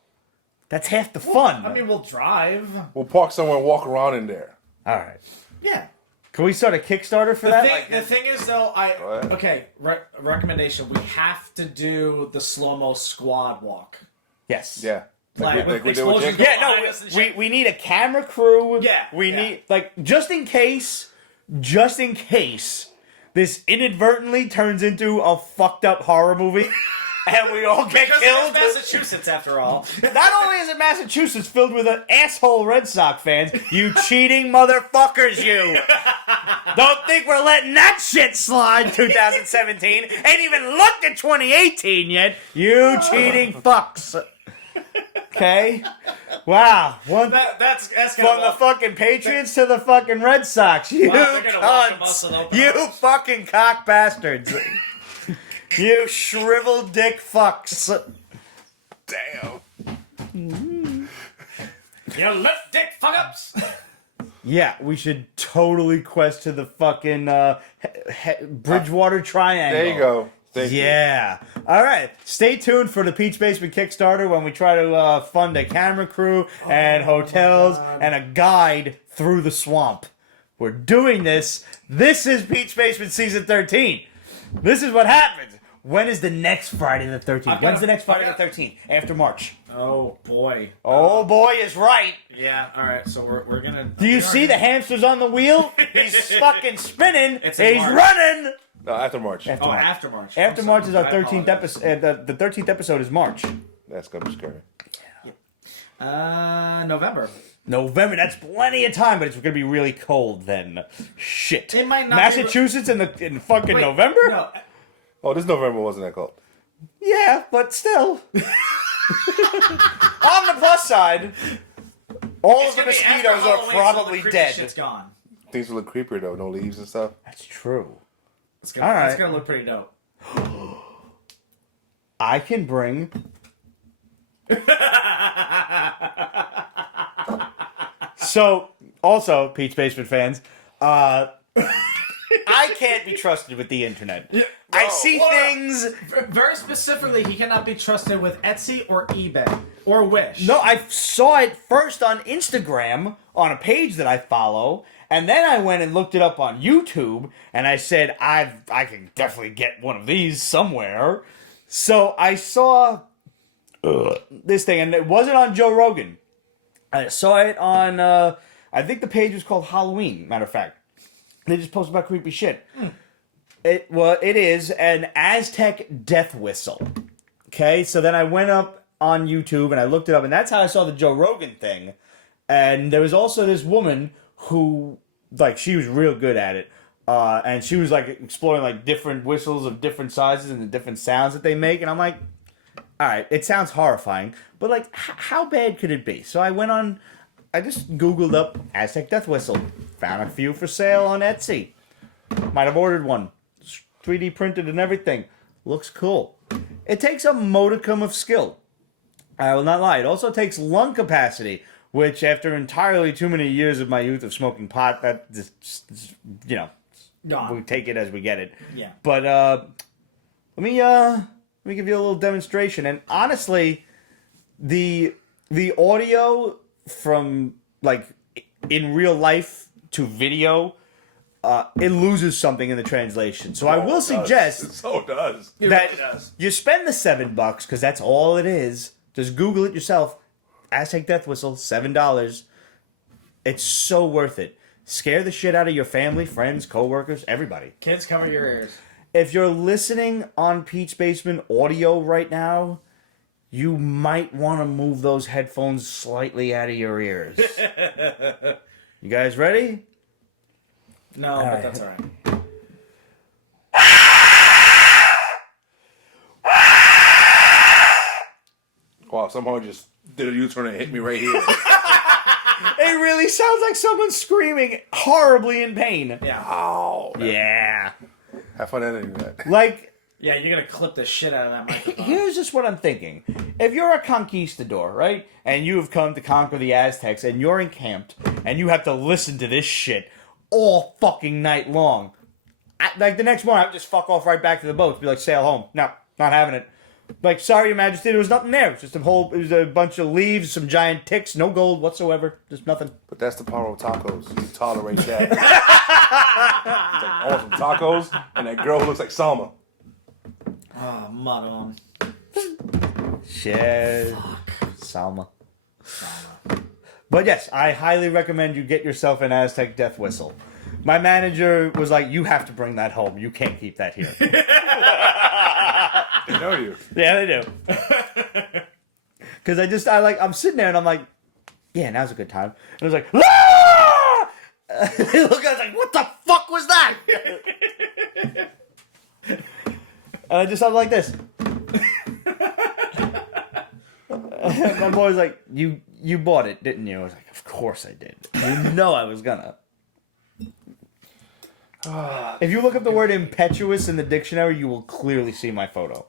That's half the fun. I mean, we'll drive. We'll park somewhere and walk around in there. Alright. Yeah. Can we start a Kickstarter for The that? thing is, though, ahead. okay. Recommendation: we have to do the slow-mo squad walk. Yes. Yeah. Like, we with did with explosions. Jacob. Yeah, behind us and no, shit. we need a camera crew. Yeah, We yeah. need, like, just in case this inadvertently turns into a fucked up horror movie and we all get Because killed. it's Massachusetts, after all. Not only is it Massachusetts filled with asshole Red Sox fans, you cheating motherfuckers, you. Don't think we're letting that shit slide 2017. Ain't even looked at 2018 yet. You cheating fucks. Okay? Wow. That's gonna From the walk. fucking Patriots to the fucking Red Sox. You Wow, they're gonna walk the bus cunts. and open You arms. fucking cock bastards. You shriveled dick fucks. Damn. You left dick fuck-ups. Yeah, we should totally quest to the fucking Bridgewater Triangle. There you go. Thank you. Yeah. All right. Stay tuned for the Peach Basement Kickstarter when we try to fund a camera crew and hotels and a guide through the swamp. We're doing this. This is Peach Basement Season 13. This is what happens. When is the next Friday the 13th? When's the next Friday the 13th? After March. Oh boy. Oh boy is right. Yeah. All right. So we're gonna. Do you see the hamsters on the wheel? He's fucking spinning. It's in He's March. running. No, after March. After Oh, March. after March. After I'm March sorry. is our I 13th apologize. episode. The 13th episode is March. That's gonna be scary. November. November. That's plenty of time, but it's going to be really cold then. Shit. It might not be- Massachusetts in fucking Wait, November? No. Oh, this November wasn't that cold. Yeah, but still. On the plus side, all It's of the gonna be after mosquitoes are Halloween, so probably the creepy dead. Shit's gone. Things will look creepier though. No leaves and stuff. That's true. It's gonna, All right. It's gonna look pretty dope. I can bring So, also, Pete's Basement fans, I can't be trusted with the internet. I see things. Very specifically, he cannot be trusted with Etsy or eBay or Wish. No, I saw it first on Instagram on a page that I follow, and then I went and looked it up on YouTube, and I said, I can definitely get one of these somewhere. So I saw this thing, and it wasn't on Joe Rogan. I saw it on, I think the page was called Halloween, matter of fact. They just posted about creepy shit. It is an Aztec death whistle. Okay, so then I went up on YouTube and I looked it up, and that's how I saw the Joe Rogan thing. And there was also this woman who, like, she was real good at it. And she was, like, exploring, like, different whistles of different sizes and the different sounds that they make. And I'm like, all right, it sounds horrifying, but, like, how bad could it be? So I went on, I just Googled up Aztec death whistle. Found a few for sale on Etsy. Might have ordered one. 3D printed and everything. Looks cool. It takes a modicum of skill. I will not lie. It also takes lung capacity, which after entirely too many years of my youth of smoking pot, that just you know, we take it as we get it. Yeah. But let me give you a little demonstration. And honestly, the audio from, like, in real life to video, it loses something in the translation. So I will suggest It does. that you spend the $7 because that's all it is. Just Google it yourself. Aztec Death Whistle, $7. It's so worth it. Scare the shit out of your family, friends, coworkers, everybody. Kids, cover your ears. If you're listening on Pete's Basement audio right now, you might want to move those headphones slightly out of your ears. You guys ready? No, but right. that's all right. Wow, somehow it just did a U-turn and hit me right here. It really sounds like someone screaming horribly in pain. Yeah. Ow. Yeah. Have fun editing that. Like, Yeah, you're gonna clip the shit out of that microphone. here's just what I'm thinking. If you're a conquistador, right, and you have come to conquer the Aztecs, and you're encamped, and you have to listen to this shit all fucking night long, like, the next morning, I would just fuck off right back to the boat, be like, sail home. No, not having it. Like, sorry, Your Majesty, there was nothing there. It was just it was a bunch of leaves, some giant ticks, no gold whatsoever, just nothing. But that's the power of tacos. You tolerate that. It's like, I want some tacos, and that girl who looks like Salma. Oh, Manon. Shit. Salma. But yes, I highly recommend you get yourself an Aztec death whistle. My manager was like, you have to bring that home. You can't keep that here. They know you. Yeah, they do. Because I'm sitting there and I'm like, yeah, now's a good time. And I was like, ah! They look at us like, what the fuck was that? And I just sounded like this. And my boy's like, you bought it, didn't you? I was like, of course I did. You know I was gonna. If you look up the word impetuous in the dictionary, you will clearly see my photo.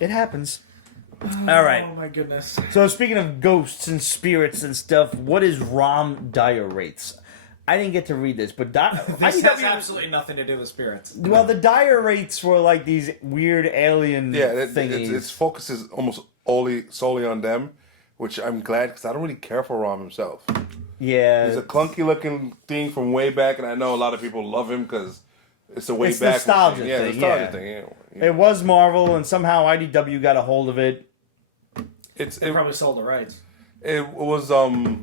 It happens. All right. Oh my goodness. So speaking of ghosts and spirits and stuff, what is Rom Dire Wraiths? I didn't get to read this, but This has absolutely nothing to do with spirits. well, the Dire Wraiths were like these weird alien thingies. Its focus is almost solely on them, which I'm glad because I don't really care for Rom himself. Yeah, He's a clunky looking thing from way back, and I know a lot of people love him because it's a way It's back nostalgia thing. Yeah, thing, nostalgia yeah. thing. Yeah. It was Marvel, and somehow IDW got a hold of it. They probably sold the rights. It was a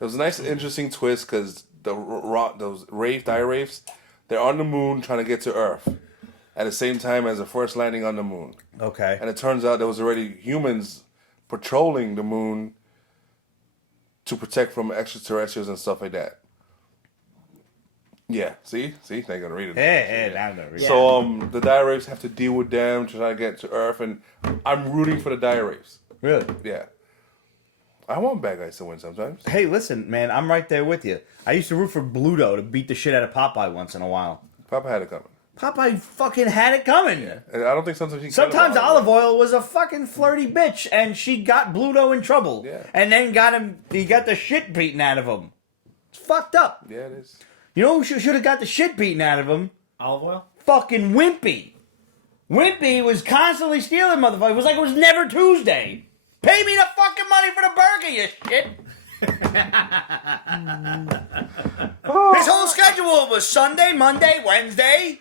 nice, interesting twist because those Dire Wraiths, they're on the moon trying to get to Earth at the same time as the first landing on the moon. Okay. And it turns out there was already humans patrolling the moon to protect from extraterrestrials and stuff like that. Yeah, see, they're gonna read it. Hey, I'm gonna read it. So the Dire Wraiths have to deal with them to try to get to Earth, and I'm rooting for the Dire Wraiths. Really? Yeah. I want bad guys to win sometimes. Hey, listen, man, I'm right there with you. I used to root for Bluto to beat the shit out of Popeye once in a while. Papa had it coming. Popeye fucking had it coming. And I don't think sometimes he. Sometimes olive oil was a fucking flirty bitch, and she got Bluto in trouble. Yeah. And then he got the shit beaten out of him. It's fucked up. Yeah, it is. You know who should have got the shit beaten out of him? Olive oil? Fucking Wimpy. Wimpy was constantly stealing motherfuckers. It was like it was never Tuesday. Pay me the fucking money for the burger, you shit. His whole schedule was Sunday, Monday, Wednesday.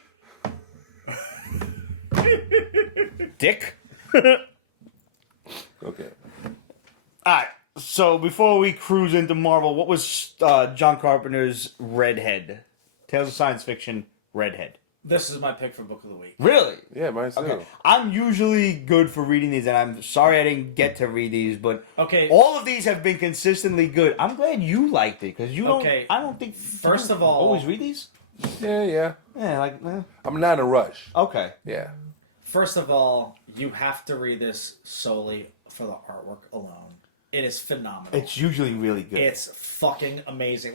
Dick. Okay. Alright, so before we cruise into Marvel, what was John Carpenter's Redhead? Tales of Science Fiction, Redhead. This is my pick for Book of the Week. Really? Yeah, mine too. Okay. I'm usually good for reading these, and I'm sorry I didn't get to read these, but Okay. all of these have been consistently good. I'm glad you liked it, because you Okay. I don't think... First of all- always read these? Yeah. Yeah, like... I'm not in a rush. Okay. Yeah. First of all, you have to read this solely for the artwork alone. It is phenomenal. It's usually really good. It's fucking amazing.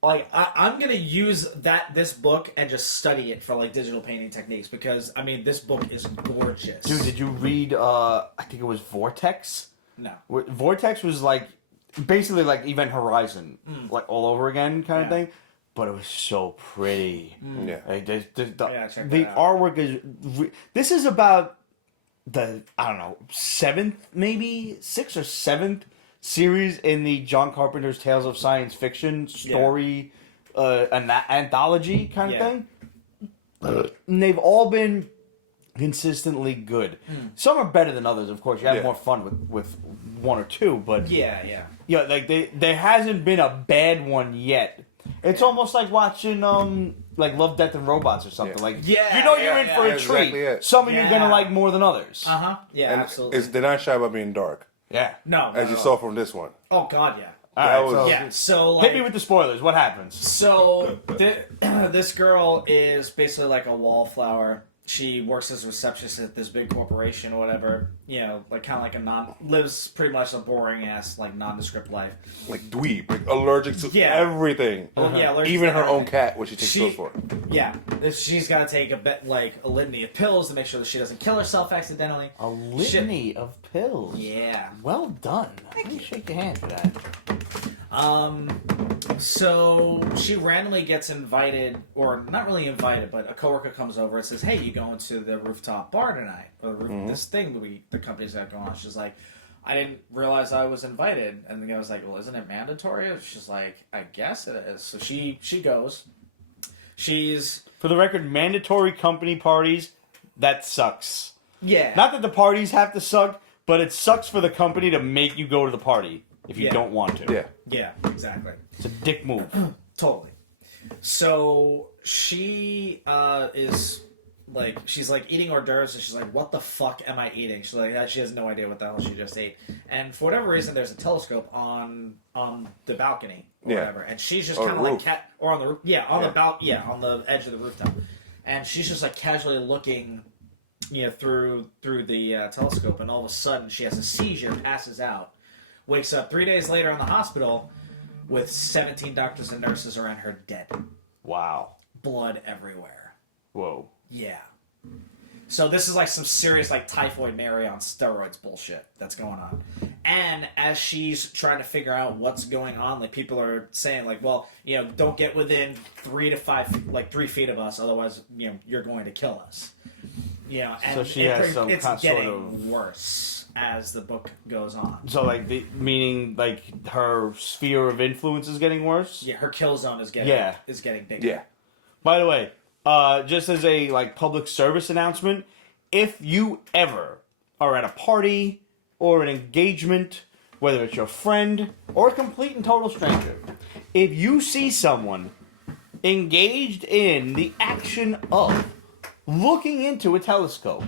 I'm gonna use this book and just study it for like digital painting techniques because I mean this book is gorgeous. Dude, did you read, I think it was Vortex? No. Vortex was like, basically like Event Horizon, like all over again kind of thing. But it was so pretty. Yeah. Like, check the that out. artwork is... This is about the, I don't know, 6th or 7th series in the John Carpenter's Tales of Science Fiction story anthology kind of thing. And they've all been consistently good. Some are better than others, of course. You have more fun with one or two, but... Yeah. Yeah, like there hasn't been a bad one yet. It's almost like watching like Love, Death, and Robots or something. Yeah. Like Yeah, you're in for a That's treat. exactly it. Some of you are gonna Yeah. like more than others. Yeah, And absolutely. they're not shy about being dark, Yeah. No. as you saw from this one. Oh God, yeah. All That right. was- So Yeah. So like, hit me with the spoilers. What happens? So this girl is basically like a wallflower. She works as a receptionist at this big corporation or whatever. You know, like kind of like lives pretty much a boring ass like nondescript life. Like dweeb, like allergic to Yeah. everything. Yeah, allergic Even to her own everything. cat, which she takes pills for. Yeah, she's got to take a litany of pills to make sure that she doesn't kill herself accidentally. A litany of pills. Yeah. Well done. Let me shake your hand for that. So she randomly gets invited, or not really invited, but a coworker comes over and says, "Hey, you going to the rooftop bar tonight? Or this thing that the company's got going on?" She's like, "I didn't realize I was invited." And the guy was like, "Well, isn't it mandatory?" She's like, "I guess it is." So she goes. She's For the record, mandatory company parties, that sucks. yeah. Not that the parties have to suck, but it sucks for the company to make you go to the party if you Yeah. don't want to. Yeah. Yeah, exactly. It's a dick move. Totally. So she is like, she's like eating hors d'oeuvres, and she's like, "What the fuck am I eating?" She's like, she has no idea what the hell she just ate. And for whatever reason, there's a telescope on the balcony or Yeah. whatever, and she's just Or kind of the like roof. or on the roof, on Yeah. on the edge of the rooftop, and she's just like casually looking, through the telescope, and all of a sudden she has a seizure, passes out, wakes up 3 days later in the hospital with 17 doctors and nurses around her dead. Wow. Blood everywhere. Whoa. Yeah. So this is like some serious like Typhoid Mary on steroids bullshit that's going on. And as she's trying to figure out what's going on, like people are saying like, well, don't get within 3 to 5, like 3 feet of us, otherwise, you're going to kill us. And So she has some it's sort getting of- worse as the book goes on. So, like, meaning, like, her sphere of influence is getting worse? Yeah, her kill zone is getting bigger. Yeah. By the way, just as a, like, public service announcement, if you ever are at a party or an engagement, whether it's your friend or a complete and total stranger, if you see someone engaged in the action of looking into a telescope,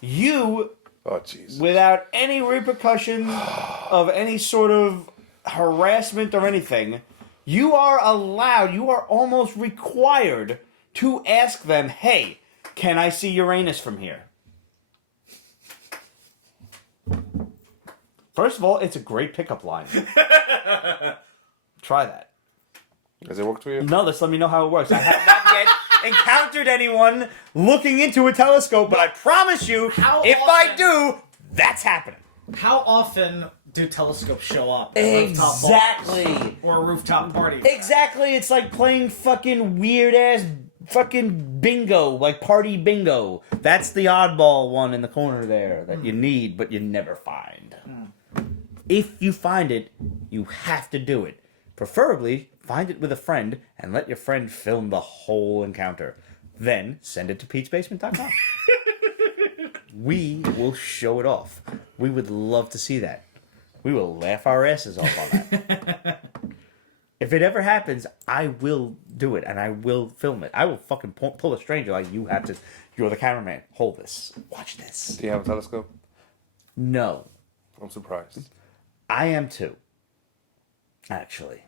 you... Oh, jeez. without any repercussion of any sort of harassment or anything, you are almost required to ask them, "Hey, can I see Uranus from here?" First of all, it's a great pickup line. Try that. Has it worked for you? No, let's let me know how it works. I have not yet encountered anyone looking into a telescope, but I promise you, How if I often- do, that's happening. How often do telescopes show up? At Exactly. rooftop bars or rooftop parties? Exactly. It's like playing fucking weird ass fucking bingo, like party bingo. That's the oddball one in the corner there that you need, but you never find. If you find it, you have to do it. Preferably, find it with a friend and let your friend film the whole encounter. Then send it to Pete'sBasement.com. We will show it off. We would love to see that. We will laugh our asses off on that. If it ever happens, I will do it and I will film it. I will fucking pull a stranger like you have to. You're the cameraman. Hold this. Watch this. Do you have a telescope? No. I'm surprised. I am too. Actually.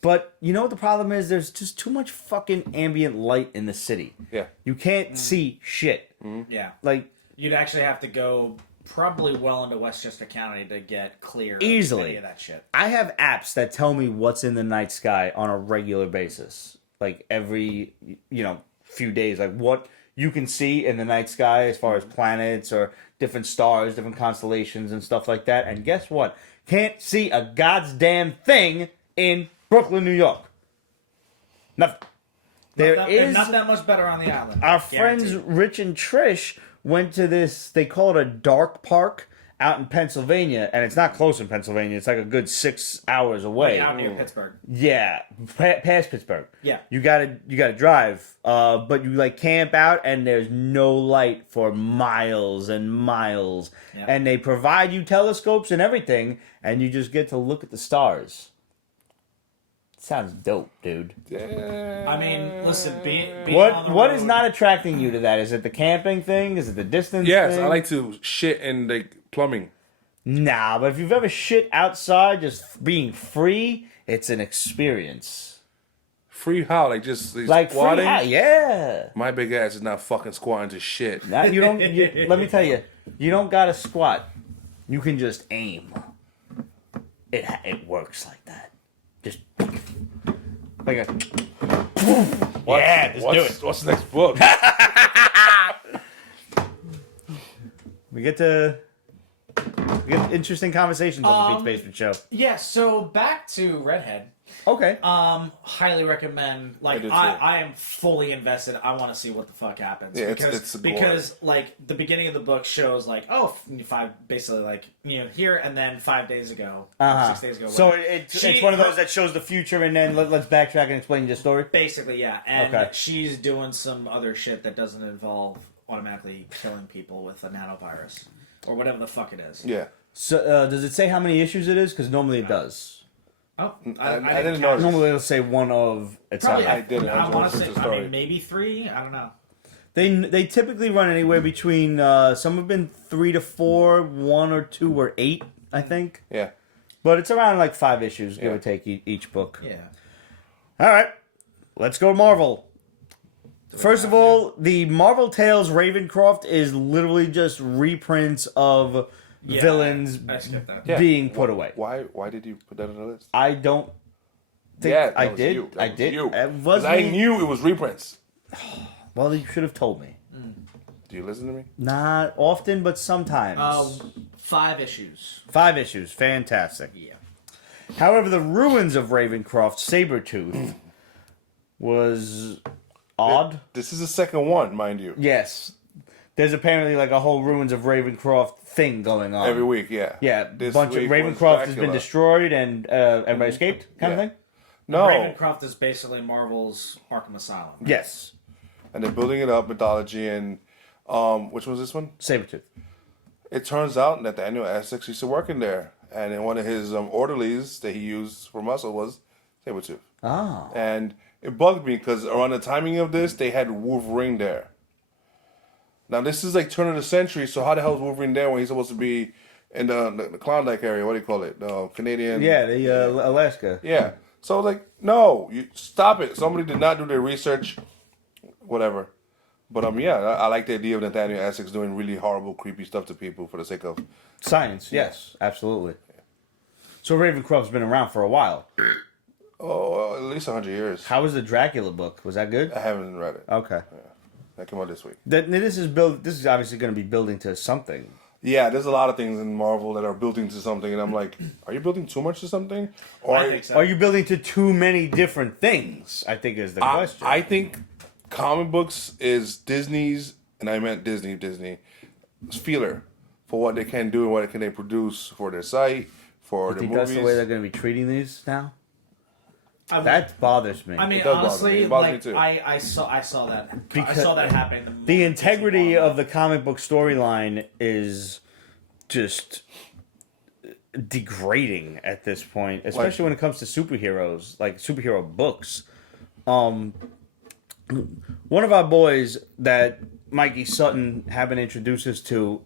But you know what the problem is? There's just too much fucking ambient light in the city. Yeah. You can't see shit. Yeah. Like, You'd actually have to go probably well into Westchester County to get clear Easily. of any of that shit. I have apps that tell me what's in the night sky on a regular basis. Like every, few days. Like what you can see in the night sky as far as planets or different stars, different constellations and stuff like that. And guess what? Can't see a goddamn thing in Brooklyn, New York. Nothing. There is not that much better on the island. our friends Rich and Trish went to this, they call it a dark park out in Pennsylvania, and it's not close in Pennsylvania. It's like a good 6 hours away. Out near Pittsburgh. Yeah, past Pittsburgh. Yeah. You gotta drive, but you like camp out, and there's no light for miles and miles, Yeah. and they provide you telescopes and everything, and you just get to look at the stars. Sounds dope, dude. I mean, listen, being on the What road, is not attracting you to that? Is it the camping thing? Is it the distance Yes, thing? I like to shit in like plumbing. Nah, but if you've ever shit outside, just being free, it's an experience. Free how? Like just Like squatting? free, yeah. My big ass is not fucking squatting to shit. Now, you don't. Let me tell you, you don't gotta squat. You can just aim. It works like that. Just like a. Yeah, let's do it. What's the next book? We get interesting conversations on the Pete's Basement Show. Yeah, so back to Redhead. Okay. Highly recommend. Like, I do too. I am fully invested. I want to see what the fuck happens. Yeah, because, it's because like the beginning of the book shows like basically like here and then 5 days ago, 6 days ago. So whatever. it's one of those that shows the future, and then let's backtrack and explain your story. Basically, yeah, and Okay. she's doing some other shit that doesn't involve automatically killing people with a nanovirus or whatever the fuck it is. Yeah. So does it say how many issues it is? Because normally it does. Oh, I I didn't count. notice. Normally it'll say one of. It's Probably, I didn't. I I was want to listening say, to the story. maybe 3. I don't know. They typically run anywhere between some have been 3 to 4, 1 or 2 or 8, I think. Yeah. But it's around like 5 issues, give Yeah. or take each book. Yeah. All right, let's go Marvel. First of all, the Marvel Tales Ravencroft is literally just reprints of Yeah, villains I skipped that. Yeah. being put away. Why did you put that on the list? I don't think Yeah, I that was did. you. That I was did. you. It 'Cause was I me. knew it was reprints. Well, you should have told me. Do you listen to me? Not often, but sometimes. 5 issues. 5 issues, fantastic. Yeah. However, the ruins of Ravencroft Sabretooth was odd. This is the second one, mind you. Yes. There's apparently like a whole ruins of Ravencroft thing going on. Every week, yeah. Yeah, a This bunch of week was Ravencroft has been Dracula. destroyed and everybody escaped kind Yeah. of thing? No. Ravencroft is basically Marvel's Arkham Asylum. Yes. And they're building it up, mythology, and which was this one? Sabretooth. It turns out that Daniel Essex used to work in there, and in one of his orderlies that he used for muscle was Sabretooth. Ah. And it bugged me because around the timing of this, they had Wolverine there. Now this is like turn of the century, so how the hell is Wolverine there when he's supposed to be in the Klondike area? What do you call it? The Canadian. Yeah, the Alaska. Yeah. So I was like, no, you stop it. Somebody did not do their research. Whatever. But yeah, I like the idea of Nathaniel Essex doing really horrible, creepy stuff to people for the sake of. Science, yes, absolutely. So Ravencroft's been around for a while. Oh, at least 100 years. How was the Dracula book? Was that good? I haven't read it. Okay. That came out this week. This is obviously going to be building to something. Yeah, there's a lot of things in Marvel that are building to something, and I'm like, are you building too much to something? Or I think so. Are you building to too many different things? I think is the question. I think comic books is Disney's, and I meant Disney's feeler for what they can do and what they produce for their site, for I their think movies. that's the way they're going to be treating these now. That bothers me. I mean, It does bother me. honestly, It bothers me like too. I saw that. I Because saw that happening. The integrity of the comic book storyline is just degrading at this point, especially when it comes to superheroes, like superhero books. One of our boys that Mikey Sutton happened to introduce us to,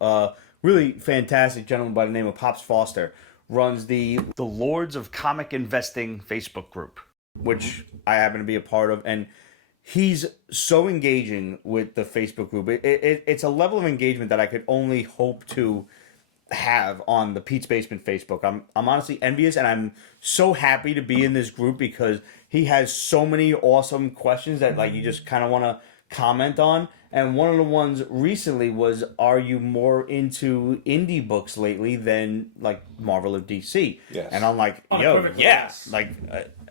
really fantastic gentleman by the name of Pops Foster, runs the Lords of Comic Investing Facebook group, which I happen to be a part of, and he's so engaging with the Facebook group. It's a level of engagement that I could only hope to have on the Pete's Basement Facebook. I'm honestly envious, and I'm so happy to be in this group because he has so many awesome questions that like you just kind of want to comment on. And one of the ones recently was, are you more into indie books lately than like Marvel or DC? Yes. And I'm like, yo, yes. Like,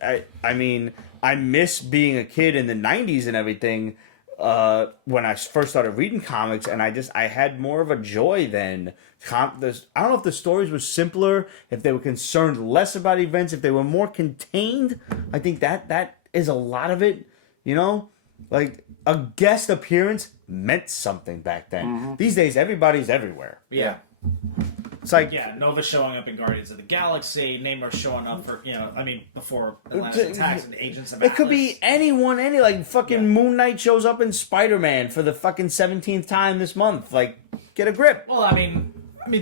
I mean, I miss being a kid in the 90s and everything when I first started reading comics, and I had more of a joy then. I don't know if the stories were simpler, if they were concerned less about events, if they were more contained. I think that is a lot of it, you know? Like, a guest appearance meant something back then. Mm-hmm. These days, everybody's everywhere. Yeah. It's like... Yeah, Nova showing up in Guardians of the Galaxy, Namor showing up for, before Atlantis attacks and Agents of It could be anyone, like, fucking Moon Knight shows up in Spider-Man for the fucking 17th time this month. Like, get a grip. Well, I mean,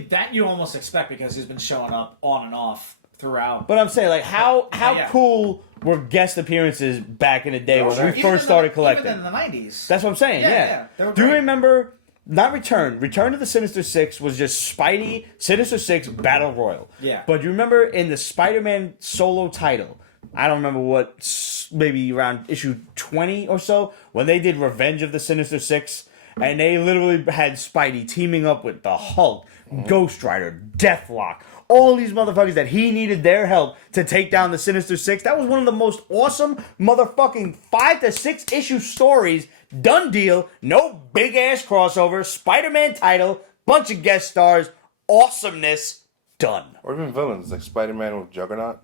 that you almost expect because he's been showing up on and off throughout. But I'm saying, like, how cool were guest appearances back in the day when we first started collecting? Even in the 90s. That's what I'm saying, yeah. Do you remember, not Return to the Sinister Six was just Spidey, Sinister Six, Battle Royal. Yeah. But you remember in the Spider-Man solo title, I don't remember what, maybe around issue 20 or so, when they did Revenge of the Sinister Six, and they literally had Spidey teaming up with the Hulk, Ghost Rider, Deathlock, all these motherfuckers that he needed their help to take down the Sinister Six. That was one of the most awesome motherfucking 5 to 6 issue stories. Done deal. No big ass crossover. Spider-Man title. Bunch of guest stars. Awesomeness. Done. Or even villains like Spider-Man with Juggernaut.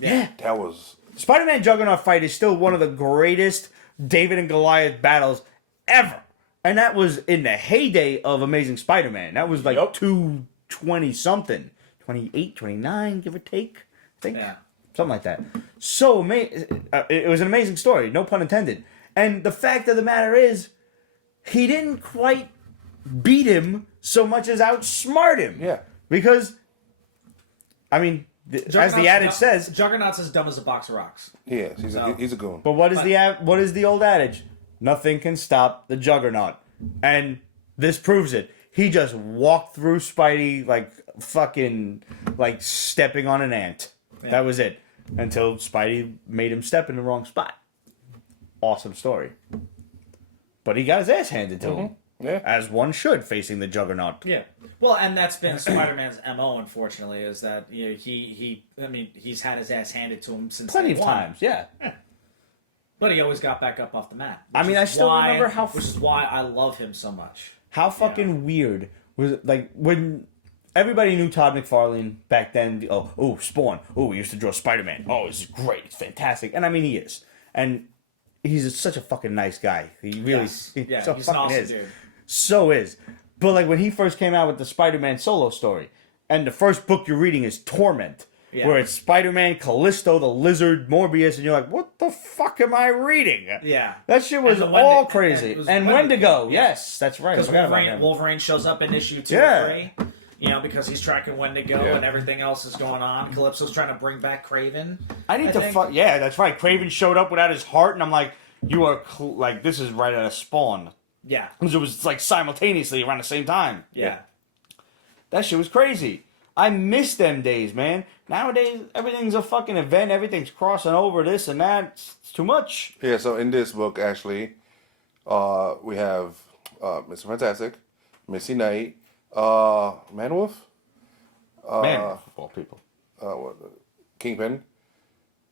Yeah. That was... Spider-Man Juggernaut fight is still one of the greatest David and Goliath battles ever. And that was in the heyday of Amazing Spider-Man. That was like 220-something. 28, 29, give or take. I think. Yeah. Something like that. So amazing. It was an amazing story, no pun intended. And the fact of the matter is, he didn't quite beat him so much as outsmart him. Yeah. Because, I mean, as the adage says... Juggernaut's as dumb as a box of rocks. Yeah, he's a goon. But what is the old adage? Nothing can stop the Juggernaut. And this proves it. He just walked through Spidey like fucking like stepping on an ant. Yeah. That was it. Until Spidey made him step in the wrong spot. Awesome story. But he got his ass handed to him. Yeah. As one should, facing the Juggernaut. Yeah. Well, and that's been Spider-Man's MO, unfortunately, is that he's had his ass handed to him since plenty of times, yeah. But he always got back up off the mat. I still remember how... Which is why I love him so much. How fucking weird was it, like, when everybody knew Todd McFarlane back then, Spawn, we used to draw Spider-Man, this is great, it's fantastic, and I mean, he is, and he's such a fucking nice guy, he really, he's so an fucking awesome is, dude. So is, but like, when he first came out with the Spider-Man solo story, and the first book you're reading is Torment, where it's Spider-Man, Callisto, the Lizard, Morbius, and you're like, what the fuck am I reading? Yeah. That shit was all crazy. And Wendigo, yes, that's right. Because Wolverine shows up in issue 2 or 3, because he's tracking Wendigo and everything else is going on. Calypso's trying to bring back Kraven. Yeah, that's right. Kraven showed up without his heart, and I'm like, you are, this is right out of Spawn. Yeah. Because it was like simultaneously around the same time. Yeah. That shit was crazy. I miss them days, man. Nowadays, everything's a fucking event. Everything's crossing over this and that. It's too much. Yeah, so in this book, actually, we have Mr. Fantastic, Missy Knight, Manwolf, Man, of all people. Kingpin,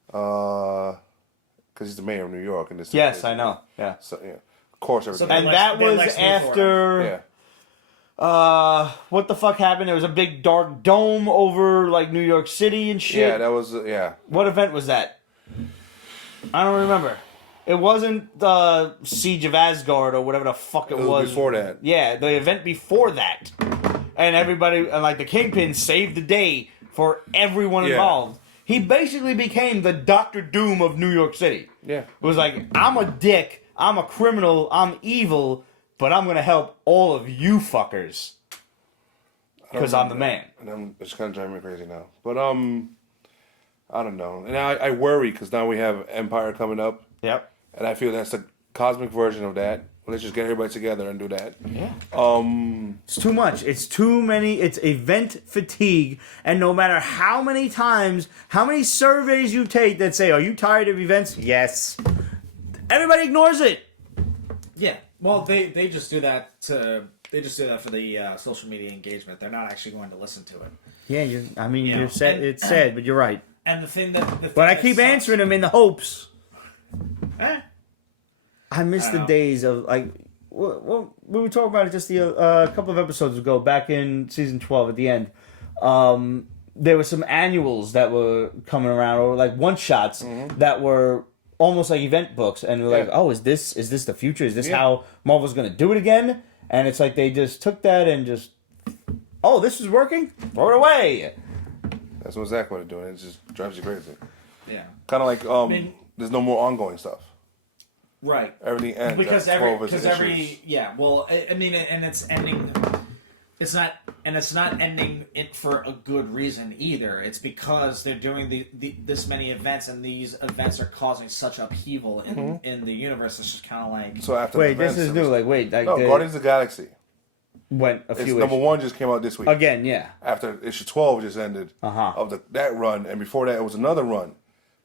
because he's the mayor of New York. In this Yes, situation. I know. Yeah. So, yeah. Of course, everything. And Lex- that they're was Lex Luthor. after... yeah. What the fuck happened? There was a big dark dome over, like, New York City and shit. Yeah, that was, yeah. What event was that? I don't remember. It wasn't the Siege of Asgard or whatever the fuck it It was before that. Yeah, the event before that. And everybody, like the Kingpin, saved the day for everyone Yeah. involved. He basically became the Doctor Doom of New York City. Yeah. It was like, I'm a dick, I'm a criminal, I'm evil, but I'm going to help all of you fuckers. Because I'm the man. And it's kind of driving me crazy now. But, I don't know. And I worry because now we have Empire coming up. Yep. And I feel that's the cosmic version of that. Let's just get everybody together and do that. Yeah. It's too much. It's too many. It's event fatigue. And no matter how many times, how many surveys you take that say, are you tired of events? Yes. Everybody ignores it. Yeah. Well, they just do that to... They just do that for the social media engagement. They're not actually going to listen to it. Yeah, Yeah. you're sad. It's sad, but you're right. And the thing that... But I keep answering them in the hopes. Eh? I miss I the know. days of, like, well, we were talking about it just a couple of episodes ago, back in season 12 at the end. There were some annuals that were coming around, or like one-shots that were almost like event books. And we're like, oh, is this the future? Is this how Marvel's going to do it again? And it's like they just took that and just, oh, this is working? Throw it away. That's what Zach wanted to do. And it just drives you crazy. Yeah. Kind of like, there's no more ongoing stuff. Right. Everything ends. Because at 12 every issues. well, I mean, and it's ending. It's not ending it for a good reason either. It's because they're doing this many events, and these events are causing such upheaval in the universe. It's just kind of like So after Wait, the events, this is new. Like, wait. Like, no, Guardians of the Galaxy. went a It's few number issues. one just came out this week. Again, yeah. After issue 12 just ended of that run, and before that it was another run.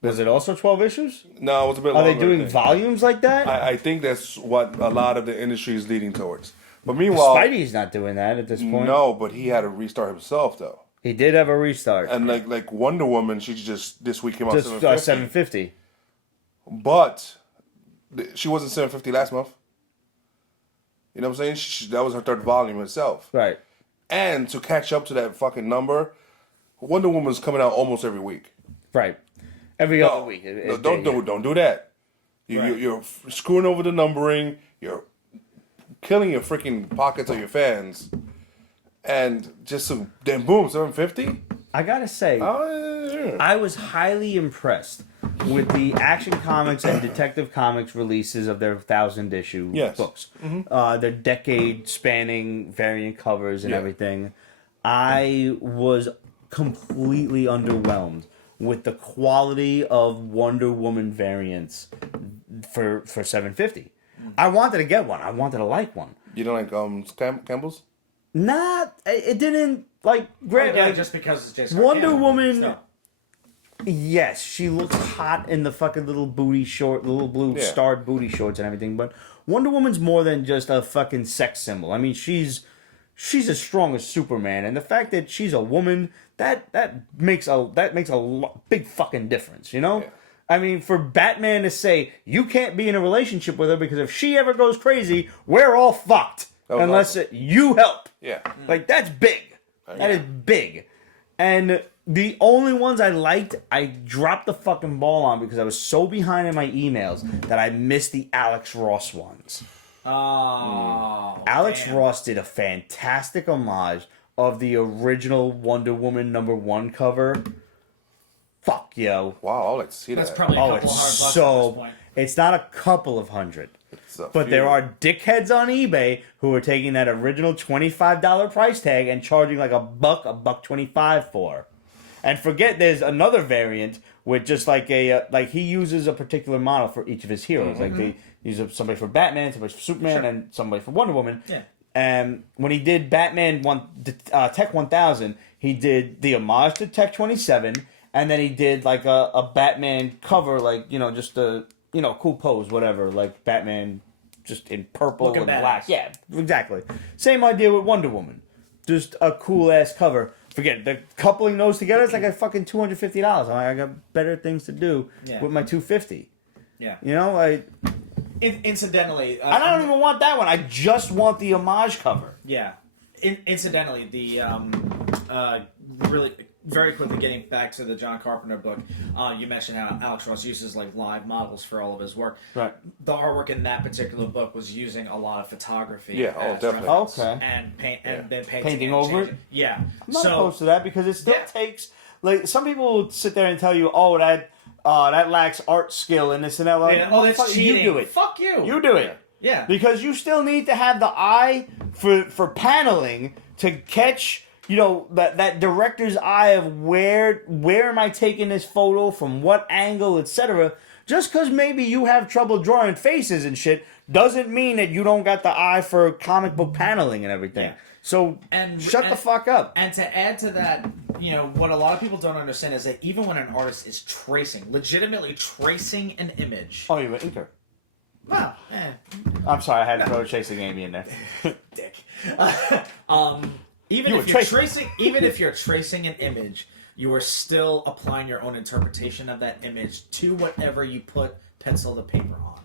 Was it also 12 issues? No, it was a bit Are longer. they doing I think. volumes like that? I think that's what a lot of the industry is leading towards. But meanwhile, Spidey's not doing that at this point. no, but he had to restart himself though. He did have a restart. And like Wonder Woman, she just this week came out Just 750. 750. But she wasn't 750 last month. You know what I'm saying? That was her third volume itself. Right. And to catch up to that fucking number, Wonder Woman's coming out almost every week. Right. Every other week. No, don't do that. You're screwing over the numbering. You're killing your freaking pockets of your fans. And just so, then boom, 750? I gotta say, I was highly impressed with the Action Comics and Detective Comics releases of their 1,000-issue books. Their decade-spanning variant covers and everything. I was completely underwhelmed with the quality of Wonder Woman variants for 750. I wanted to get one. I wanted to like one. You don't like Campbell's? It didn't like grab. yeah, like, just because it's Jason Wonder Arcana. Woman. No. Yes, she looks hot in the fucking little booty short, little blue starred booty shorts and everything. But Wonder Woman's more than just a fucking sex symbol. I mean, she's as strong as Superman, and the fact that she's a woman that makes a big fucking difference. You know. Yeah. I mean, for Batman to say you can't be in a relationship with her because if she ever goes crazy, we're all fucked unless you help. Yeah. Like, that's big. That is big. And the only ones I liked, I dropped the fucking ball on because I was so behind in my emails that I missed the Alex Ross ones. Oh. Alex damn. Ross did a fantastic homage of the original Wonder Woman #1 cover. Fuck, yo. Wow, I'd like to see That's that. probably a Oh, couple it's $100 at this so... point. It's not a couple of hundred. But few. there are dickheads on eBay who are taking that original $25 price tag and charging like $1.25 for. And forget there's another variant with just like he uses a particular model for each of his heroes. Like they use somebody for Batman, somebody for Superman, and somebody for Wonder Woman. Yeah. And when he did Batman Tech 1000, he did the homage to Tech 27, and then he did like a Batman cover, like, you know, just a, you know, cool pose, whatever, like Batman just in purple Looking and badass. black. Yeah, exactly. Same idea with Wonder Woman. Just a cool ass cover. Forget the coupling those together. It's like a fucking $250. I'm like, I got better things to do with my $250. Yeah. You know, Incidentally, I don't even want that one. I just want the homage cover. Yeah. Incidentally, the really very quickly getting back to the John Carpenter book, you mentioned how Alex Ross uses like live models for all of his work. Right. The artwork in that particular book was using a lot of photography. Yeah, as definitely. reference, Okay. And then Painting and over changing. it? Yeah. I'm not opposed to that because it still takes, like, some people will sit there and tell you, oh, that lacks art skill and this and that. Like, oh, that's cheating. You do it. Fuck you. You do it. Yeah. Because you still need to have the eye for paneling to catch, you know, that director's eye of where am I taking this photo, from what angle, etc. Just because maybe you have trouble drawing faces and shit doesn't mean that you don't got the eye for comic book paneling and everything. Yeah. So shut the fuck up. And to add to that, you know, what a lot of people don't understand is that even when an artist is legitimately tracing an image. Oh, you're an inker. Well, I'm sorry, I had to throw Chasing Amy in there. dick. Even if you're tracing an image, you are still applying your own interpretation of that image to whatever you put pencil to paper on.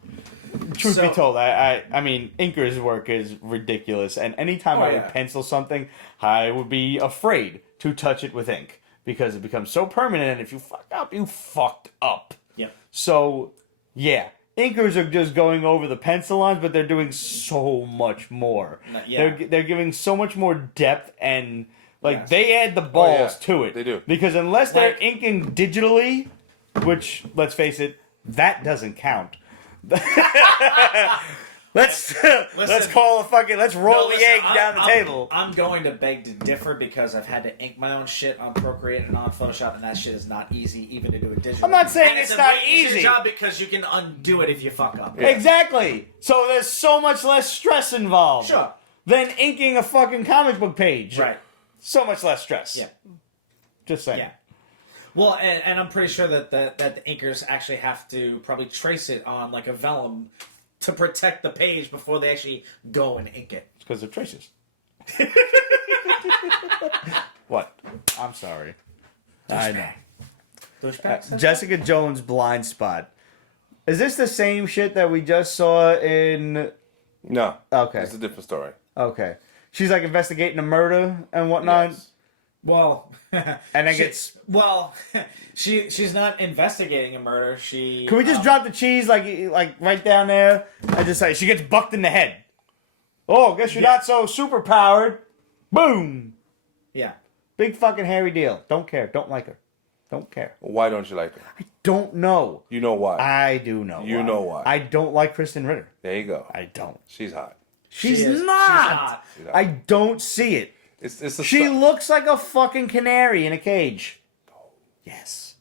Truth be told, I mean, Inker's work is ridiculous, and anytime I would pencil something, I would be afraid to touch it with ink because it becomes so permanent, and if you fuck up, you fucked up. Yep. So, yeah. Inkers are just going over the pencil lines, but they're doing so much more. Yeah. They're giving so much more depth, and like they add the balls to it. They do. Because unless they're inking digitally, which, let's face it, that doesn't count. Let's roll the egg down the table. I'm going to beg to differ because I've had to ink my own shit on Procreate and on Photoshop, and that shit is not easy, even to do it digitally. I'm not saying and it's a not way easier easy. job because you can undo it if you fuck up. Yeah. Exactly. So there's so much less stress involved. Sure. Than inking a fucking comic book page. Right. So much less stress. Yeah. Just saying. Yeah. Well, and I'm pretty sure that the inkers actually have to probably trace it on like a vellum to protect the page before they actually go and ink it. It's because they're traces. What? I'm sorry. I know. Jessica Jones' Blind Spot. Is this the same shit that we just saw in... No. Okay. It's a different story. Okay. She's like investigating a murder and whatnot. Yes. Well, And then gets... Well, she's not investigating a murder. She... Can we just drop the cheese like right down there? I just say she gets bucked in the head. Oh, guess you're not so super powered. Boom. Yeah. Big fucking hairy deal. Don't care. Don't like her. Don't care. Why don't you like her? I don't know. You know why. I do know. You know why. I don't like Kristen Ritter. There you go. I don't. She's hot. She's She's not. not. I don't see it. It's a She looks like a fucking canary in a cage. Yes.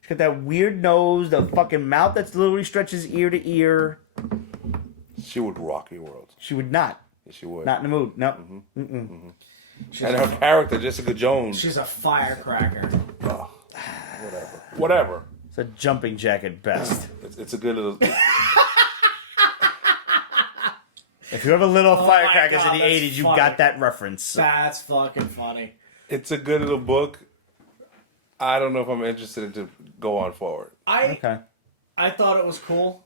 She's got that weird nose, the fucking mouth that literally stretches ear to ear. She would rock your world. She would not. Yes, she would. Not in the mood. No. And her character, Jessica Jones. She's a firecracker. Oh, whatever. It's a jumping jack at best. It's a good little. If you ever little my firecrackers God, in the that's 80s, you funny. got that reference. That's fucking funny. It's a good little book. I don't know if I'm interested in to go on forward. Okay. I thought it was cool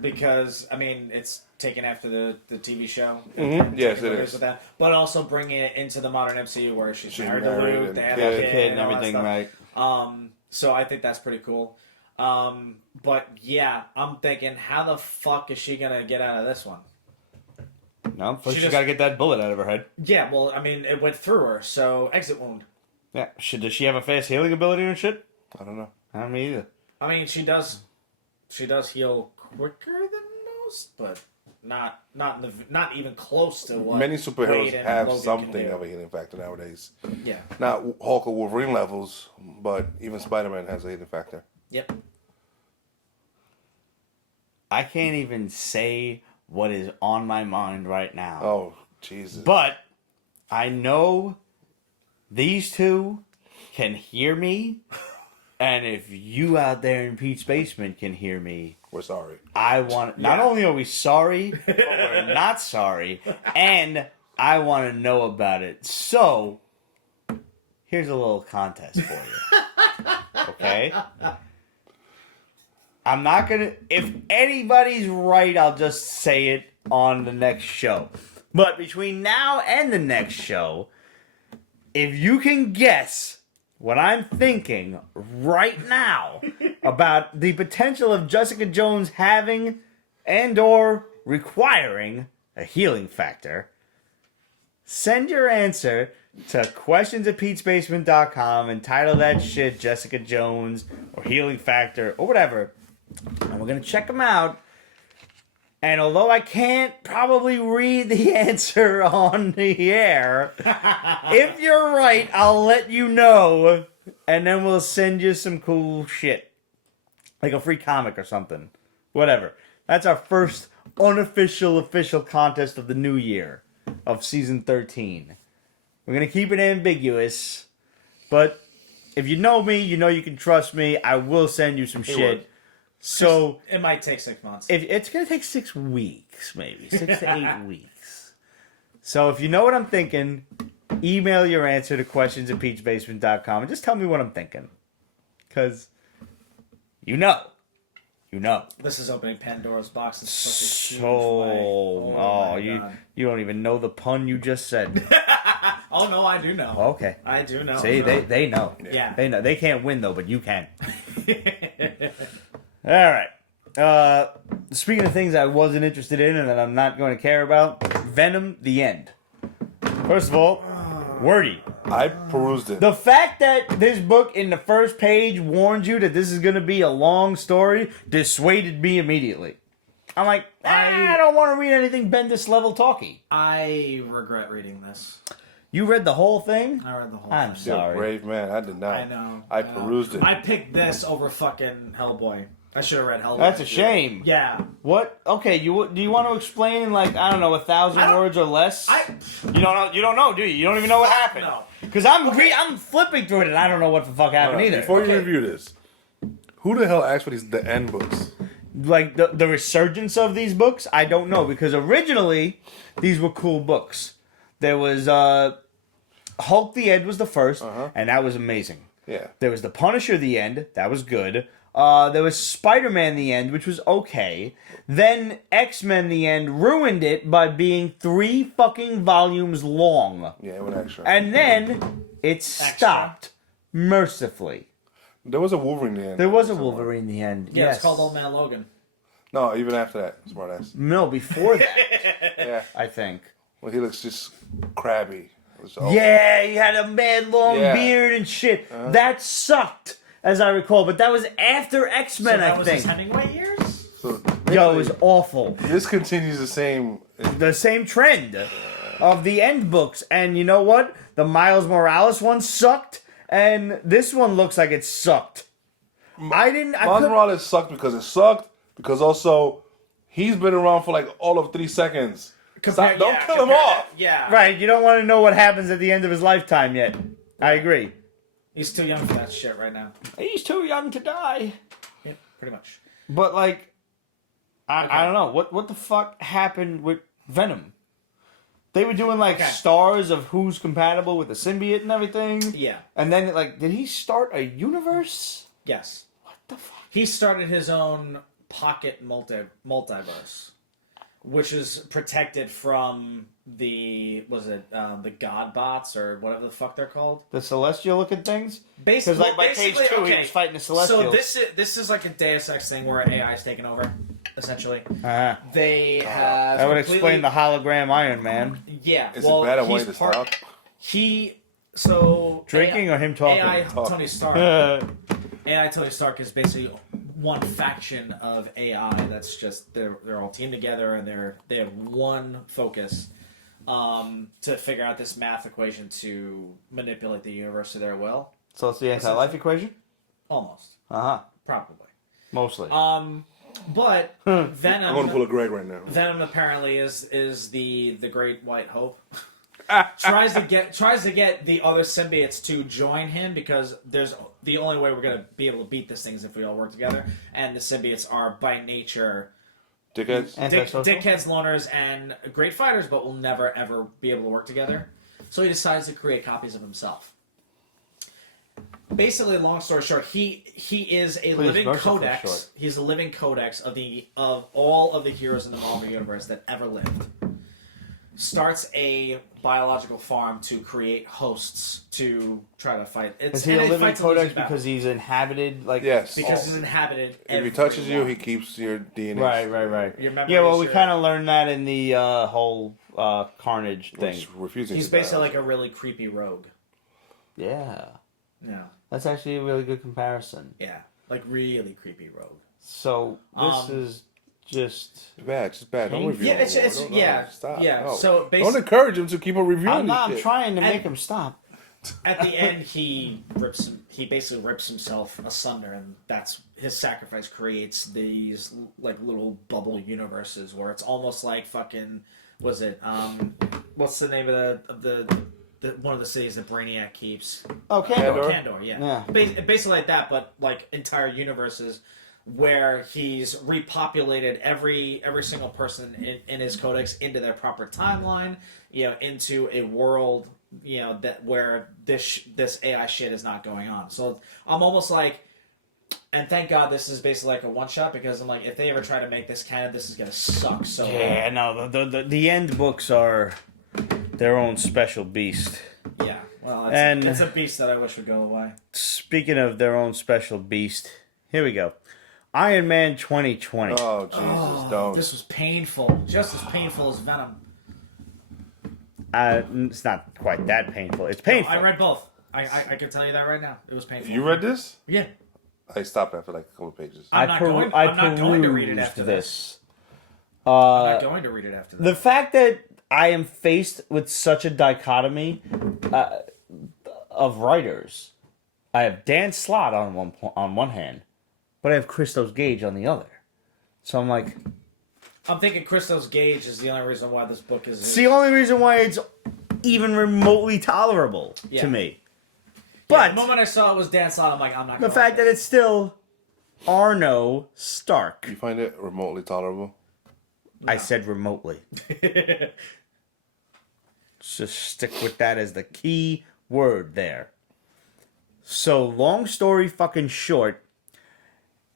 because I mean it's taken after the TV show. Mm-hmm. Yes, it is. With that, but also bringing it into the modern MCU where she's married to married Luke, and they have kid. a Kid and all that everything, stuff. right? So I think that's pretty cool. But yeah, I'm thinking, how the fuck is she gonna get out of this one? No, first She she just- got to get that bullet out of her head. Yeah, well, I mean, it went through her, so exit wound. Yeah. Does she have a fast healing ability or shit? I don't know. I don't either. I mean, she does heal quicker than most, but not even close to what Many superheroes Wade and have Logan something can do. of a healing factor nowadays. Yeah. Not Hulk or Wolverine levels, but even Spider-Man has a healing factor. Yep. I can't even say what is on my mind right now. Oh, Jesus. But I know these two can hear me, and if you out there in Pete's basement can hear me, we're sorry. I want. Not only are we sorry, but we're not sorry, and I want to know about it. So here's a little contest for you. Okay? I'm not gonna. If anybody's right, I'll just say it on the next show. But between now and the next show, if you can guess what I'm thinking right now about the potential of Jessica Jones having and or requiring a healing factor, send your answer to questions@petesbasement.com and title that shit Jessica Jones or healing factor or whatever. And we're going to check them out. And although I can't probably read the answer on the air, if you're right, I'll let you know. And then we'll send you some cool shit. Like a free comic or something. Whatever. That's our first official contest of the new year. Of season 13. We're going to keep it ambiguous. But if you know me, you know you can trust me. I will send you some shit. So it might take 6 months. If it's gonna take 6 weeks, maybe 6 to 8 weeks. So if you know what I'm thinking, email your answer to questions@peachbasement.com and just tell me what I'm thinking, because you know. This is opening Pandora's box in such a huge So way. you don't even know the pun you just said. Oh no, I do know. Okay, I do know. see, they know. Yeah. They know. They can't win though, but you can. All right. Speaking of things I wasn't interested in and that I'm not going to care about, Venom: The End. First of all, wordy. I perused it. The fact that this book in the first page warned you that this is going to be a long story dissuaded me immediately. I'm like, I don't want to read anything Bendis level talky. I regret reading this. You read the whole thing? I read the whole I'm thing. sorry. You're a brave man. I did not. I know. I perused it. I picked this over fucking Hellboy. I should have read Hellboy. That's a shame. Yeah. What? Okay, do you want to explain in like, I don't know, 1,000 words or less? You don't know, do you? You don't even know what happened. No. Because I'm flipping through it and I don't know what the fuck happened either. Before you review this, who the hell asked for the end books? Like the resurgence of these books, I don't know, because originally these were cool books. There was Hulk the End was the first, and that was amazing. Yeah. There was the Punisher the End, that was good. There was Spider-Man the End, which was okay. Then X-Men the End ruined it by being 3 fucking volumes long. Yeah, it went extra. And then it stopped mercifully. There was a Wolverine in the end. There was a Wolverine the End. Yeah, yes. it's called Old Man Logan. No, even after that, smart ass. No, before that, Yeah. I think. Well, he looks just crabby. Yeah, he had a mad long Yeah. beard and shit. That sucked, as I recall. But that was after X-Men, that I was think. his Hemingway years? So, Yo, it was awful. this continues the same. The same trend of the end books. And you know what? The Miles Morales one sucked, and this one looks like it sucked. Miles Morales sucked because it sucked, because also he's been around for like all of 3 seconds. Don't kill him off. Yeah. Right, you don't want to know what happens at the end of his lifetime yet. I agree. He's too young for that shit right now. He's too young to die. Yeah, pretty much. But like, I don't know what the fuck happened with Venom. They were doing like stars of who's compatible with the symbiote and everything. Yeah. And then like, did he start a universe? Yes. What the fuck? He started his own pocket multiverse, which is protected from the the God bots or whatever the fuck they're called. The celestial looking things? Basically, Because like by page 2, he was fighting the celestials. So this is like a Deus Ex thing where AI is taking over, essentially. Uh-huh. They have That would explain the hologram Iron Man. Yeah. Is it bad? I want you to stop. Drinking or him talking? AI Tony Stark. AI Tony Stark is basically one faction of AI that's just they're all teamed together and they have one focus to figure out this math equation to manipulate the universe to their will. So it's the anti-life equation? Almost. Uh-huh. Probably. Mostly. But I'm Venom, gonna pull a Greg right now. Venom apparently is the Great White Hope. tries to get the other symbiotes to join him because there's the only way we're gonna be able to beat this thing is if we all work together. And the symbiotes are by nature Dickheads. dickheads, loners, and great fighters, but will never ever be able to work together. So he decides to create copies of himself. Basically, long story short, he is a living codex. He's a living codex of all of the heroes in the Marvel universe that ever lived. Starts a biological farm to create hosts to try to fight. Is he a living codex because he's inhabited? Like yes, because he's inhabited. If he touches you, he keeps your DNA. Right. Yeah, well, we kind of learned that in the whole Carnage thing. He's basically like a really creepy rogue. Yeah. Yeah. That's actually a really good comparison. Yeah, like really creepy rogue. So this is just bad. Don't review. Yeah, it's Stop. Yeah. No. So don't encourage him to keep on reviewing. I'm trying to make him stop. At the end, he basically rips himself asunder, and that's his sacrifice creates these like little bubble universes where it's almost like fucking. Was it what's the name of the one of the cities that Brainiac keeps? Oh, Kandor. Kandor, yeah. Basically like that, but like entire universes where he's repopulated every single person in his codex into their proper timeline, into a world, that where this AI shit is not going on. So I'm almost like, and thank God this is basically like a one shot because I'm like, if they ever try to make this canon, this is gonna suck so bad. Yeah, no, the end books are their own special beast. Yeah, well, it's a beast that I wish would go away. Speaking of their own special beast, here we go. Iron Man 2020. Oh, Jesus, don't. This was painful. Just as painful as Venom. It's not quite that painful. It's painful. I read both. I can tell you that right now. It was painful. You read this? Yeah. I stopped after like a couple pages. I'm not going to read it after this. I'm not going to read it after this. The fact that I am faced with such a dichotomy of writers. I have Dan Slott on one hand, but I have Christos Gage on the other. So I'm like... I'm thinking Christos Gage is the only reason why this book is... It's the only reason why it's even remotely tolerable to me. But... the moment I saw it was Dan Slott, I'm like, I'm not going to... The fact that it's still Arno Stark. You find it remotely tolerable? No. I said remotely. Just stick with that as the key word there. So, long story fucking short,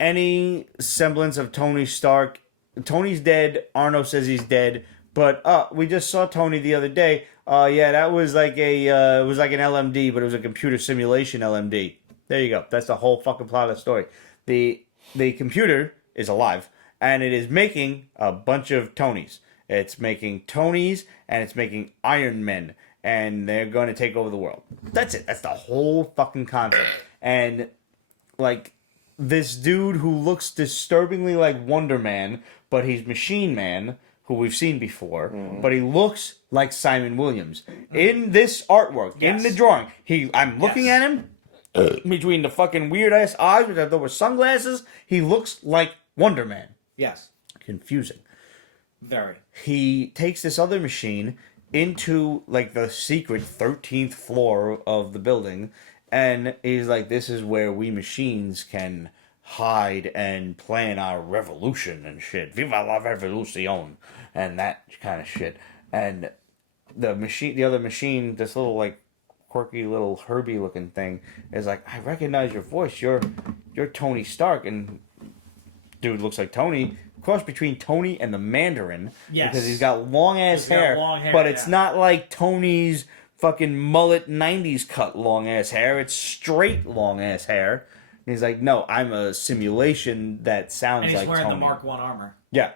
any semblance of Tony Stark, Tony's dead, Arno says he's dead, but we just saw Tony the other day. That was like it was like an LMD, but it was a computer simulation LMD. There you go. That's the whole fucking plot of the story. The computer is alive, and it is making a bunch of Tonys. It's making Tonys, and it's making Iron Men, and they're going to take over the world. That's it. That's the whole fucking concept. And, like, this dude who looks disturbingly like Wonder Man, but he's Machine Man, who we've seen before, but he looks like Simon Williams. In this artwork, in the drawing, I'm looking at him, between the fucking weird-ass eyes, which I thought were sunglasses, he looks like Wonder Man. Yes. Confusing. Very. He takes this other machine into, like, the secret 13th floor of the building, and he's like, this is where we machines can hide and plan our revolution and shit. Viva la revolution! And that kind of shit. And the other machine, this little, like, quirky little Herbie looking thing, is like, I recognize your voice. You're Tony Stark. And dude looks like Tony. Cross between Tony and the Mandarin. Yes. Because he's got long ass hair. But it's not like Tony's fucking mullet 90s cut long ass hair. It's straight long ass hair. And he's like, no, I'm a simulation that sounds like Tony. And he's wearing the Mark 1 armor. Yeah.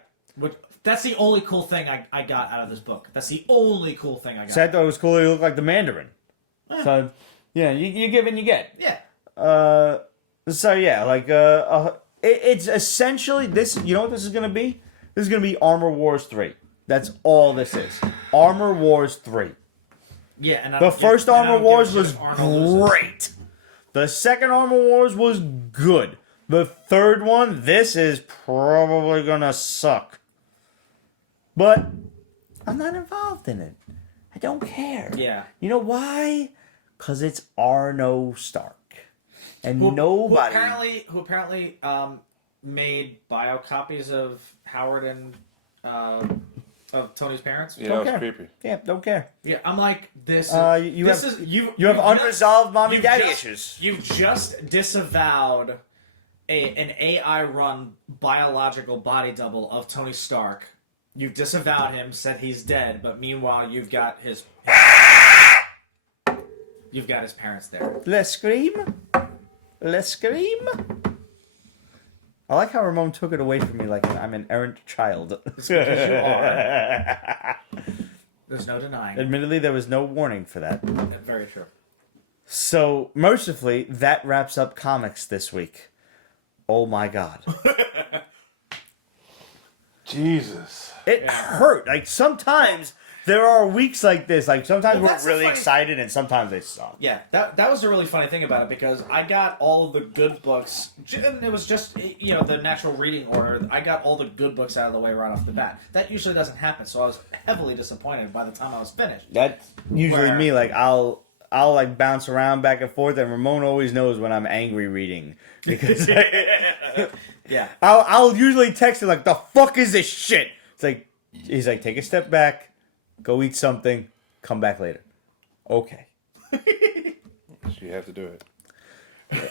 That's the only cool thing I got out of this book. That's the only cool thing I got. So I thought it was cool. He looked like the Mandarin. So, yeah, you give and you get. Yeah. It's essentially this. You know what this is going to be? This is going to be Armor Wars 3. That's all this is. Armor Wars 3. Yeah, and the first Armor Wars was great. The second Armor Wars was good. The third one, this is probably gonna suck. But I'm not involved in it. I don't care. Yeah. You know why? Because it's Arno Stark. And Who nobody... Who apparently made biocopies of Howard and of Tony's parents. Yeah, Don't that care. was creepy. Yeah, don't care. Yeah, I'm like this. You have unresolved mommy daddy issues. You've just disavowed an AI run biological body double of Tony Stark. You've disavowed him, said he's dead, but meanwhile you've got his parents there. Let's scream. Let's scream. I like how Ramon took it away from me like I'm an errant child. It's because you are. There's no denying. Admittedly, there was no warning for that. Very true. So, mercifully, that wraps up comics this week. Oh my god. Jesus. It hurt. Like, sometimes there are weeks like this. Like, sometimes Well, that's we're the really funny- excited and sometimes they suck. Yeah, that was the really funny thing about it, because I got all of the good books, and it was just, the natural reading order. I got all the good books out of the way right off the bat. That usually doesn't happen, so I was heavily disappointed by the time I was finished. That's usually Where- me. Like, I'll like bounce around back and forth, and Ramon always knows when I'm angry reading. Because Yeah. I'll usually text him like, the fuck is this shit? It's like, he's like, take a step back, go eat something, come back later. Okay. You have to do it.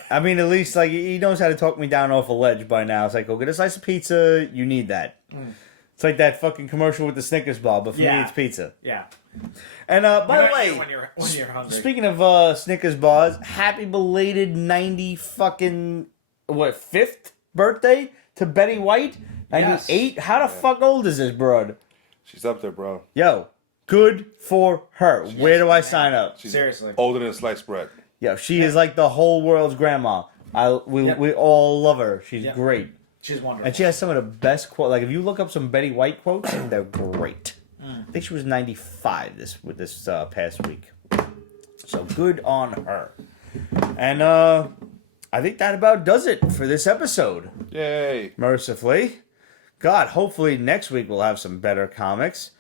I mean, at least, like, he knows how to talk me down off a ledge by now. It's like, go get a slice of pizza, you need that. It's like that fucking commercial with the Snickers bar, but for me, it's pizza. Yeah. And, by the way, when you're hungry. speaking of Snickers bars, happy belated 5th birthday to Betty White? 98? Yes. How the fuck old is this broad? She's up there, bro. Yo, good for her. Where do I sign up? She's Seriously. older than sliced bread. Yo, she is like the whole world's grandma. We all love her. She's great. She's wonderful. And she has some of the best quotes. Like, if you look up some Betty White quotes, they're great. I think she was 95 this past week. So good on her. And I think that about does it for this episode. Yay. Mercifully. God, hopefully next week we'll have some better comics.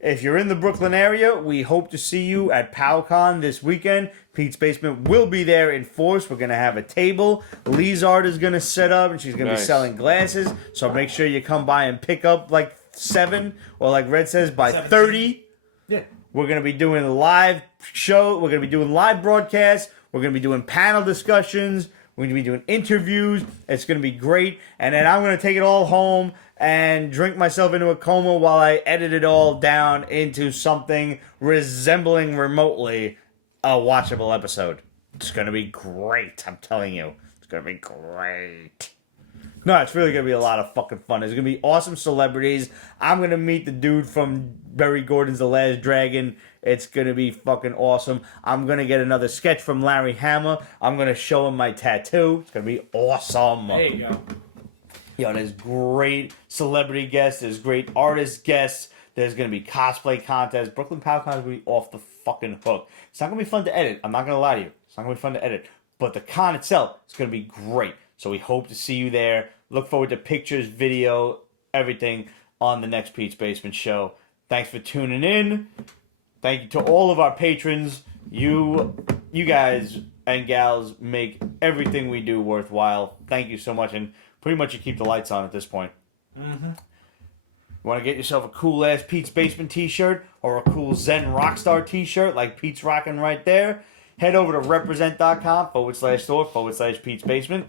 If you're in the Brooklyn area, we hope to see you at PowCon this weekend. Pete's Basement will be there in force. We're going to have a table. Lee's Art is going to set up, and she's going to be selling glasses. So make sure you come by and pick up like 7, or like Red says, by 17. 30. Yeah. We're going to be doing a live show. We're going to be doing live broadcasts. We're going to be doing panel discussions. We're going to be doing interviews. It's going to be great. And then I'm going to take it all home and drink myself into a coma while I edit it all down into something resembling remotely a watchable episode. It's going to be great. I'm telling you. It's going to be great. No, it's really going to be a lot of fucking fun. There's going to be awesome celebrities. I'm going to meet the dude from Barry Gordon's The Last Dragon. It's going to be fucking awesome. I'm going to get another sketch from Larry Hama. I'm going to show him my tattoo. It's going to be awesome. There you go. Yo, there's great celebrity guests. There's great artist guests. There's going to be cosplay contests. Brooklyn PowCon is going to be off the fucking hook. It's not going to be fun to edit. I'm not going to lie to you. It's not going to be fun to edit. But the con itself is going to be great. So we hope to see you there. Look forward to pictures, video, everything on the next Pete's Basement show. Thanks for tuning in. Thank you to all of our patrons. You guys and gals make everything we do worthwhile. Thank you so much. And pretty much you keep the lights on at this point. Mm-hmm. Want to get yourself a cool-ass Pete's Basement t-shirt or a cool Zen Rockstar t-shirt like Pete's rocking right there? Head over to represent.com/store/Pete's Basement.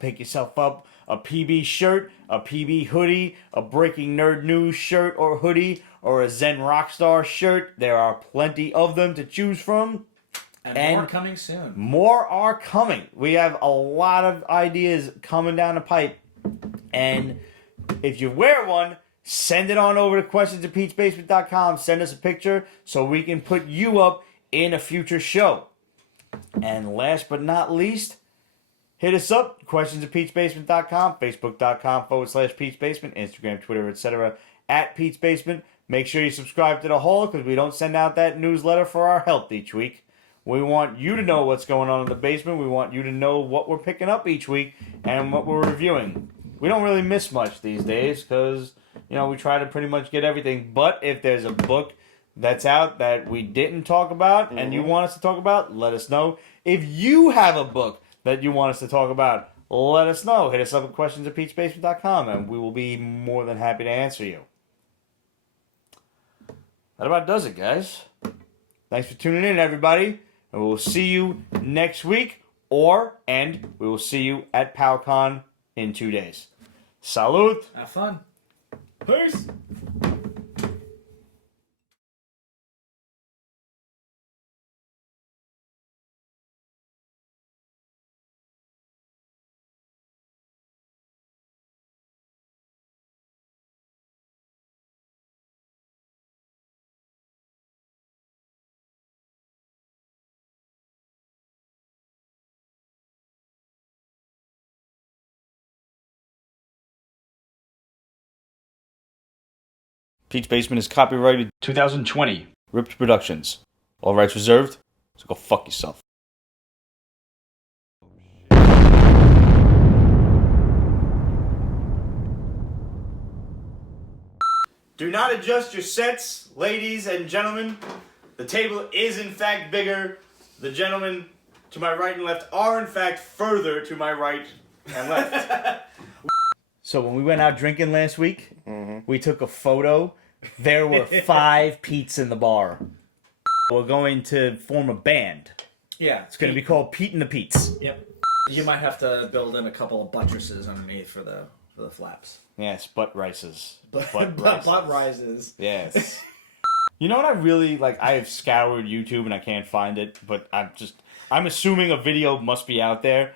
Pick yourself up a PB shirt, a PB hoodie, a Breaking Nerd News shirt or hoodie, or a Zen Rockstar shirt. There are plenty of them to choose from. And more coming soon. More are coming. We have a lot of ideas coming down the pipe. And if you wear one, send it on over to questions@petesbasement.com. Send us a picture so we can put you up in a future show. And last but not least, hit us up, questions@petesbasement.com, facebook.com/Pete's Basement, Instagram, Twitter, etc. @Pete's Basement. Make sure you subscribe to the Hall because we don't send out that newsletter for our health each week. We want you to know what's going on in the basement. We want you to know what we're picking up each week and what we're reviewing. We don't really miss much these days because, we try to pretty much get everything. But if there's a book that's out that we didn't talk about and you want us to talk about, let us know. If you have a book that you want us to talk about, let us know. Hit us up at questions@peachbasement.com and we will be more than happy to answer you. That about does it, guys. Thanks for tuning in, everybody. And we will see you next week, and we will see you at PowCon in 2 days. Salud! Have fun. Peace! Peach Basement is copyrighted 2020. Ripped Productions. All rights reserved. So go fuck yourself. Do not adjust your sets, ladies and gentlemen. The table is in fact bigger. The gentlemen to my right and left are in fact further to my right and left. So when we went out drinking last week, we took a photo. There were 5 Pete's in the bar. We're going to form a band. Yeah. It's going to be called Pete and the Pete's. Yep. You might have to build in a couple of buttresses underneath for the flaps. Yes, butt rices. Butt rises. Yes. You know what I really like? I have scoured YouTube and I can't find it, but I'm assuming a video must be out there.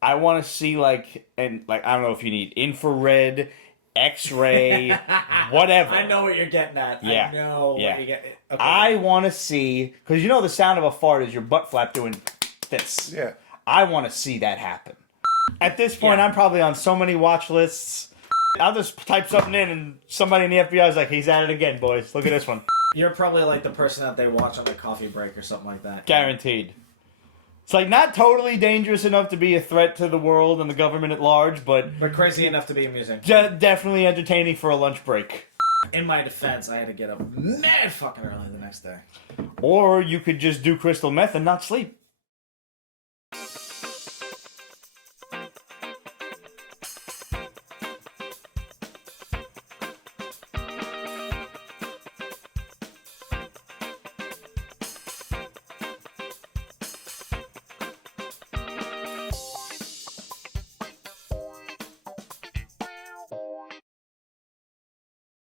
I want to see I don't know if you need infrared, X-ray, whatever. I know what you're getting at. Yeah. I know Yeah. what you're getting at. Okay. I want to see, because the sound of a fart is your butt flap doing this. Yeah. I want to see that happen. At this point, Yeah. I'm probably on so many watch lists. I'll just type something in and somebody in the FBI is like, he's at it again, boys. Look at this one. You're probably like the person that they watch on the coffee break or something like that. Guaranteed. It's not totally dangerous enough to be a threat to the world and the government at large, but But crazy enough to be amusing. definitely entertaining for a lunch break. In my defense, I had to get up mad fucking early the next day. Or you could just do crystal meth and not sleep.